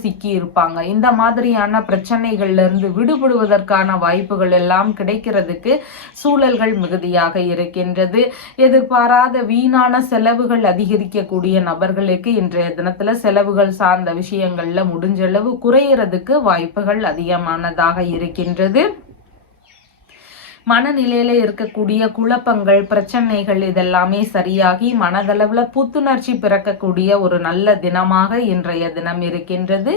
சிக்கி இருப்பாங்க. இந்த மாதிரியான பிரச்சனைகள்ல இருந்து விடுபடுவதற்கான வாய்ப்புகள் எல்லாம் கிடைக்கிறதுக்கு சூழல்கள் மிகுதியாக இருக்கின்றது. எதிர்பாராத வீணான செலவுகள் அதிகரிக்கக்கூடிய நபர்களுக்கு இன்றைய தினத்துல செலவுகள் சார்ந்த விஷயங்கள்ல முடிஞ்சளவு குறையறதுக்கு வாய்ப்புகள் அதிகமானதாக இருக்கின்றது. மனநிலையில இருக்கக்கூடிய குழப்பங்கள், பிரச்சனைகள் இதெல்லாமே சரியாகி மனதளவுல புத்துணர்ச்சி பிறக்கக்கூடிய ஒரு நல்ல தினமாக இன்றைய தினம் இருக்கின்றது.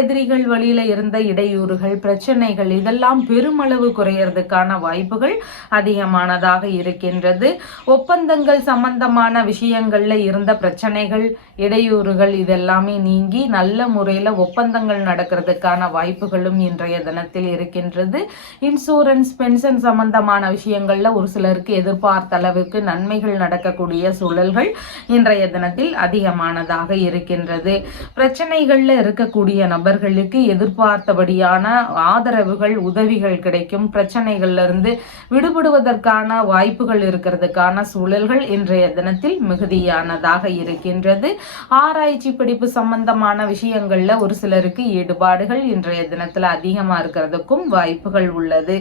எதிரிகள் வழியில இருந்த இடையூறுகள், பிரச்சனைகள் இதெல்லாம் பெருமளவு குறையறதுக்கான வாய்ப்புகள் அதிகமானதாக இருக்கின்றது. ஒப்பந்தங்கள் சம்பந்தமான விஷயங்கள்ல இருந்த பிரச்சனைகள், இடையூறுகள் இதெல்லாமே நீங்கி நல்ல முறையில ஒப்பந்தங்கள் நடக்கிறதுக்கான வாய்ப்புகளும் இன்றைய தினத்தில் இருக்கின்றது. இன்சூரன்ஸ், பென்ஷன் சம்பந்தமான விஷயங்கள்ல ஒரு சிலருக்கு எதிர்பார்த்த அளவுக்கு நன்மைகள் நடக்கக்கூடிய சூழல்கள் இன்றைய தினத்தில் அதிகமானதாக இருக்கின்றது. பிரச்சனைகள்ல இருக்கக்கூடிய நபர்களுக்கு எதிர்பார்த்தபடியான ஆதரவுகள், உதவிகள் கிடைக்கும். பிரச்சனைகள்ல இருந்து விடுபடுவதற்கான வாய்ப்புகள் இருக்கிறதுக்கான சூழல்கள் இன்றைய தினத்தில் மிகுதியானதாக இருக்கின்றது. ஆராய்ச்சி படிப்பு சம்பந்தமான விஷயங்கள்ல ஒரு சிலருக்கு ஈடுபாடுகள் இன்றைய தினத்துல அதிகமா இருக்கிறதுக்கும் வாய்ப்புகள் உள்ளது.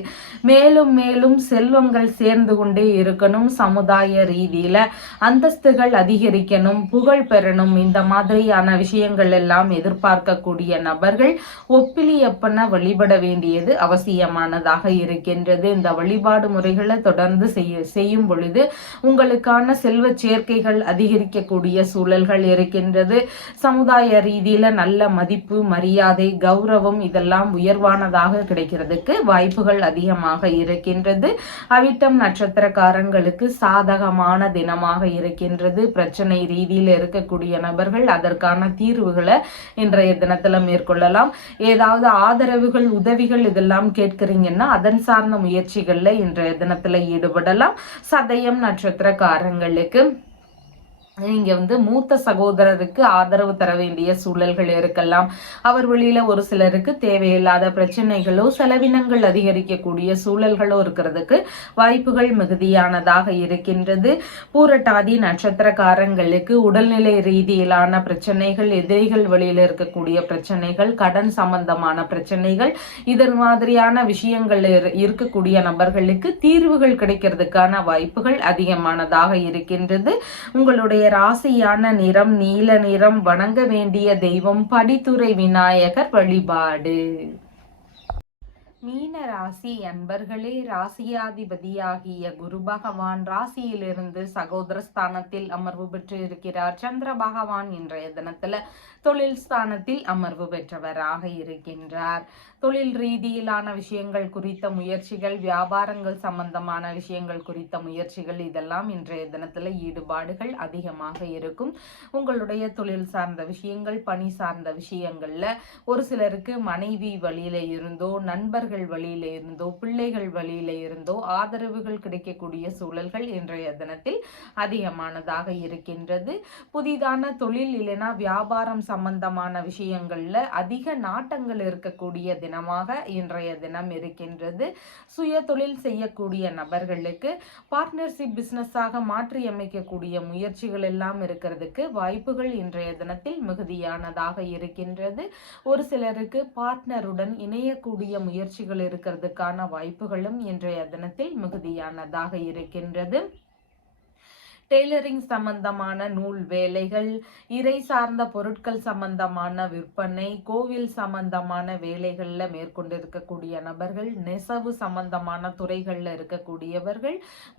மேலும் மேலும் செல்வங்கள் சேர்ந்து கொண்டே இருக்கணும். சமுதாய ரீதியில அந்தஸ்துகள் அதிகரிக்கணும், புகழ் பெறணும். இந்த மாதிரியான விஷயங்கள் எல்லாம் எதிர்பார்க்கக்கூடிய நபர்கள் ஒப்பிலியப்பனை வழிபட வேண்டியது அவசியமானதாக இருக்கின்றது. இந்த வழிபாடு முறைகளை தொடர்ந்து செய்யும் பொழுது உங்களுக்கான செல்வ சேர்க்கைகள் அதிகரிக்கக்கூடிய சூழல்கள் இருக்கின்றது. சமுதாய ரீதியில நல்ல மதிப்பு, மரியாதை, கௌரவம் இதெல்லாம் உயர்வானதாக கிடைக்கிறதுக்கு வாய்ப்புகள் அதிகமாக இருக்கின்றது. அவிட்டம் நட்சத்திரக்காரங்களுக்கு சாதகமான தினமாக இருக்கின்றது. பிரச்சனை ரீதியில் இருக்கக்கூடிய நபர்கள் அதற்கான தீர்வுகளை இன்றைய தினத்துல மேற்கொள்ளலாம். ஏதாவது ஆதரவுகள், உதவிகள் இதெல்லாம் கேட்கிறீங்கன்னா அதன் சார்ந்த முயற்சிகள்ல இன்றைய தினத்துல ஈடுபடலாம். சதயம் நட்சத்திரக்காரங்களுக்கு நீங்க மூத்த சகோதரருக்கு ஆதரவு தர வேண்டிய சூழல்கள் இருக்கலாம். அவர் வழியில ஒரு சிலருக்கு தேவையில்லாத பிரச்சனைகளோ செலவினங்கள் அதிகரிக்கக்கூடிய சூழல்களோ இருக்கிறதுக்கு வாய்ப்புகள் மிகுதியானதாக இருக்கின்றது. பூரட்டாதி நட்சத்திரக்காரங்களுக்கு உடல்நிலை ரீதியிலான பிரச்சனைகள், எதிரிகள் வழியில இருக்கக்கூடிய பிரச்சனைகள், கடன் சம்பந்தமான பிரச்சனைகள், இதன் மாதிரியான விஷயங்கள் இருக்கக்கூடிய நபர்களுக்கு தீர்வுகள் கிடைக்கிறதுக்கான வாய்ப்புகள் அதிகமானதாக இருக்கின்றது. உங்களுடைய ராசியான நிறம் நீல நிறம். வணங்க வேண்டிய தெய்வம் படித்துறை விநாயகர் வழிபாடு. மீன ராசி அன்பர்களே, ராசியாதிபதியாகிய குரு பகவான் ராசியிலிருந்து சகோதர ஸ்தானத்தில் அமர்வு பெற்று இருக்கிறார். சந்திர பகவான் இன்றைய தினத்துல தொழில் ஸ்தானத்தில் அமர்வு பெற்றவராக இருக்கின்றார். தொழில் ரீதியிலான விஷயங்கள் குறித்த முயற்சிகள், வியாபாரங்கள் சம்பந்தமான விஷயங்கள் குறித்த முயற்சிகள், இதெல்லாம் இன்றைய தினத்துல ஈடுபாடுகள் அதிகமாக இருக்கும். உங்களுடைய தொழில் சார்ந்த விஷயங்கள், பணி சார்ந்த விஷயங்கள்ல ஒரு சிலருக்கு மனைவி வழியில இருந்தோ, நண்பர்கள் வழியில இருந்தோ, பிள்ளைகள் வழியில இருந்தோ ஆதரவுகள் கிடைக்கக்கூடிய சூழல்கள் இன்றைய தினத்தில் அதிகமானதாக இருக்கின்றது. புதிதான தொழில் இல்லைனா வியாபாரம் சம்பந்தமான விஷயங்கள்ல அதிக நாட்டங்கள் இருக்கக்கூடிய தினமாக இன்றைய தினம் இருக்கின்றது. சுய தொழில் செய்யக்கூடிய நபர்களுக்கு பார்ட்னர்ஷிப் பிசினஸாக மாற்றி அமைக்கக்கூடிய முயற்சிகள் எல்லாம் இருக்கிறதுக்கு வாய்ப்புகள் இன்றைய தினத்தில் மிகுதியானதாக இருக்கின்றது. ஒரு சிலருக்கு பார்ட்னருடன் இணையக்கூடிய முயற்சிகள் இருக்கிறதுக்கான வாய்ப்புகளும் இன்றைய தினத்தில் மிகுதியானதாக இருக்கின்றது. டெய்லரிங் சம்பந்தமான நூல் வேலைகள், இறை சார்ந்த பொருட்கள் சம்பந்தமான விற்பனை, கோவில் சம்பந்தமான வேலைகள்ல மேற்கொண்டிருக்கக்கூடிய நபர்கள், நெசவு சம்பந்தமான துறைகள்ல இருக்கக்கூடியவர்கள்,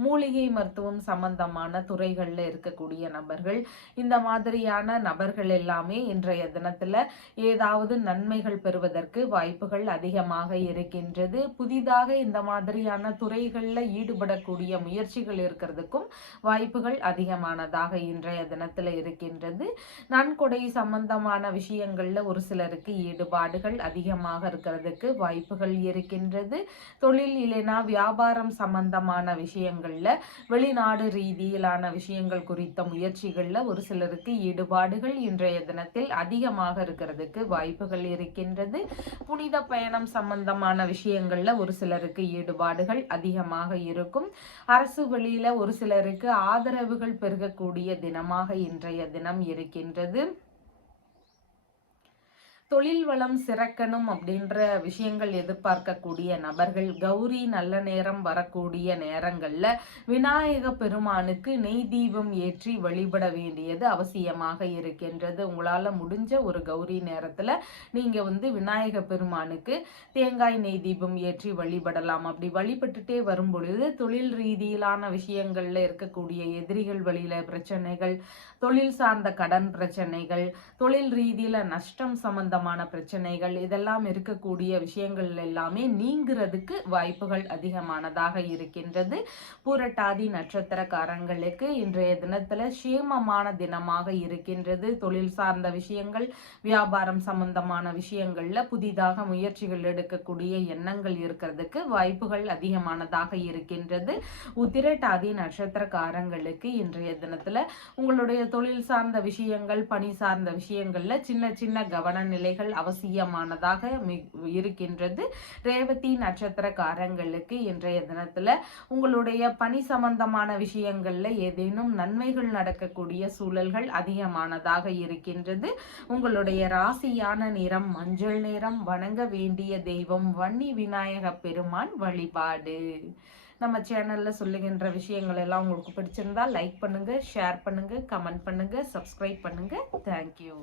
மூலிகை மருத்துவம் சம்பந்தமான துறைகள்ல இருக்கக்கூடிய நபர்கள், இந்த மாதிரியான நபர்கள் எல்லாமே இன்றைய தினத்துல ஏதாவது நன்மைகள் பெறுவதற்கு வாய்ப்புகள் அதிகமாக இருக்கின்றது. புதிதாக இந்த மாதிரியான துறைகள்ல ஈடுபடக்கூடிய முயற்சிகள் இருக்கிறதுக்கும் வாய்ப்புகள் அதிகமானதாக இன்றைய தினத்துல இருக்கின்றது. நன்கொடை சம்பந்தமான விஷயங்கள்ல ஒரு சிலருக்கு ஈடுபாடுகள் அதிகமாக இருக்கிறதுக்கு வாய்ப்புகள் இருக்கின்றது. தொழில் இல்லைனா வியாபாரம் சம்பந்தமான விஷயங்கள்ல வெளிநாடு ரீதியிலான விஷயங்கள் குறித்த முயற்சிகள்ல ஒரு சிலருக்கு ஈடுபாடுகள் இன்றைய தினத்தில் அதிகமாக இருக்கிறதுக்கு வாய்ப்புகள் இருக்கின்றது. புனித பயணம் சம்பந்தமான விஷயங்கள்ல ஒரு சிலருக்கு ஈடுபாடுகள் அதிகமாக இருக்கும். அரசு வழியில ஒரு சிலருக்கு ஆதரவுகள் பெருகக்கூடிய தினமாக இன்றைய தினம் இருக்கின்றது. தொழில் வளம் சிறக்கணும் அப்படின்ற விஷயங்கள் எதிர்பார்க்கக்கூடிய நபர்கள் கௌரி நல்ல நேரம் வரக்கூடிய நேரங்கள்ல விநாயக பெருமானுக்கு நெய் தீபம் ஏற்றி வழிபட வேண்டியது அவசியமாக இருக்கின்றது. உங்களால முடிஞ்ச ஒரு கௌரி நேரத்துல நீங்க விநாயக பெருமானுக்கு தேங்காய் நெய் தீபம் ஏற்றி வழிபடலாம். அப்படி வழிபட்டுட்டே வரும் பொழுது தொழில் ரீதியிலான விஷயங்கள்ல இருக்கக்கூடிய எதிரிகள் வழியில பிரச்சனைகள், தொழில் சார்ந்த கடன் பிரச்சனைகள், தொழில் ரீதியில நஷ்டம் சம்பந்தமான பிரச்சனைகள், இதெல்லாம் இருக்கக்கூடிய விஷயங்கள் எல்லாமே நீங்கிறதுக்கு வாய்ப்புகள் அதிகமானதாக இருக்கின்றது. பூரட்டாதி நட்சத்திரக்காரங்களுக்கு இன்றைய தினத்துல சேமமான தினமாக இருக்கின்றது. தொழில் சார்ந்த விஷயங்கள், வியாபாரம் சம்பந்தமான விஷயங்கள்ல புதிதாக முயற்சிகள் எடுக்கக்கூடிய எண்ணங்கள் இருக்கிறதுக்கு வாய்ப்புகள் அதிகமானதாக இருக்கின்றது. உத்திரட்டாதி நட்சத்திரக்காரங்களுக்கு இன்றைய தினத்துல உங்களுடைய தொழில் சார்ந்த விஷயங்கள், பணி சார்ந்த விஷயங்கள்ல சின்ன சின்ன கவன நிலைகள் அவசியமானதாக இருக்கின்றது. ரேவதி நட்சத்திரக்காரங்களுக்கு இன்றைய தினத்துல உங்களுடைய பணி சம்பந்தமான விஷயங்கள்ல ஏதேனும் நன்மைகள் நடக்கக்கூடிய சூழல்கள் அதிகமானதாக இருக்கின்றது. உங்களுடைய ராசியான நிறம் மஞ்சள் நிறம். வணங்க வேண்டிய தெய்வம் வன்னி விநாயக பெருமான் வழிபாடு. நம்ம சேனல்ல சொல்லுகின்ற விஷயங்கள் எல்லாம் உங்களுக்கு பிடிச்சிருந்தா லைக் பண்ணுங்க, ஷேர் பண்ணுங்க, கமெண்ட் பண்ணுங்க, சப்ஸ்கிரைப் பண்ணுங்க. தேங்க்யூ.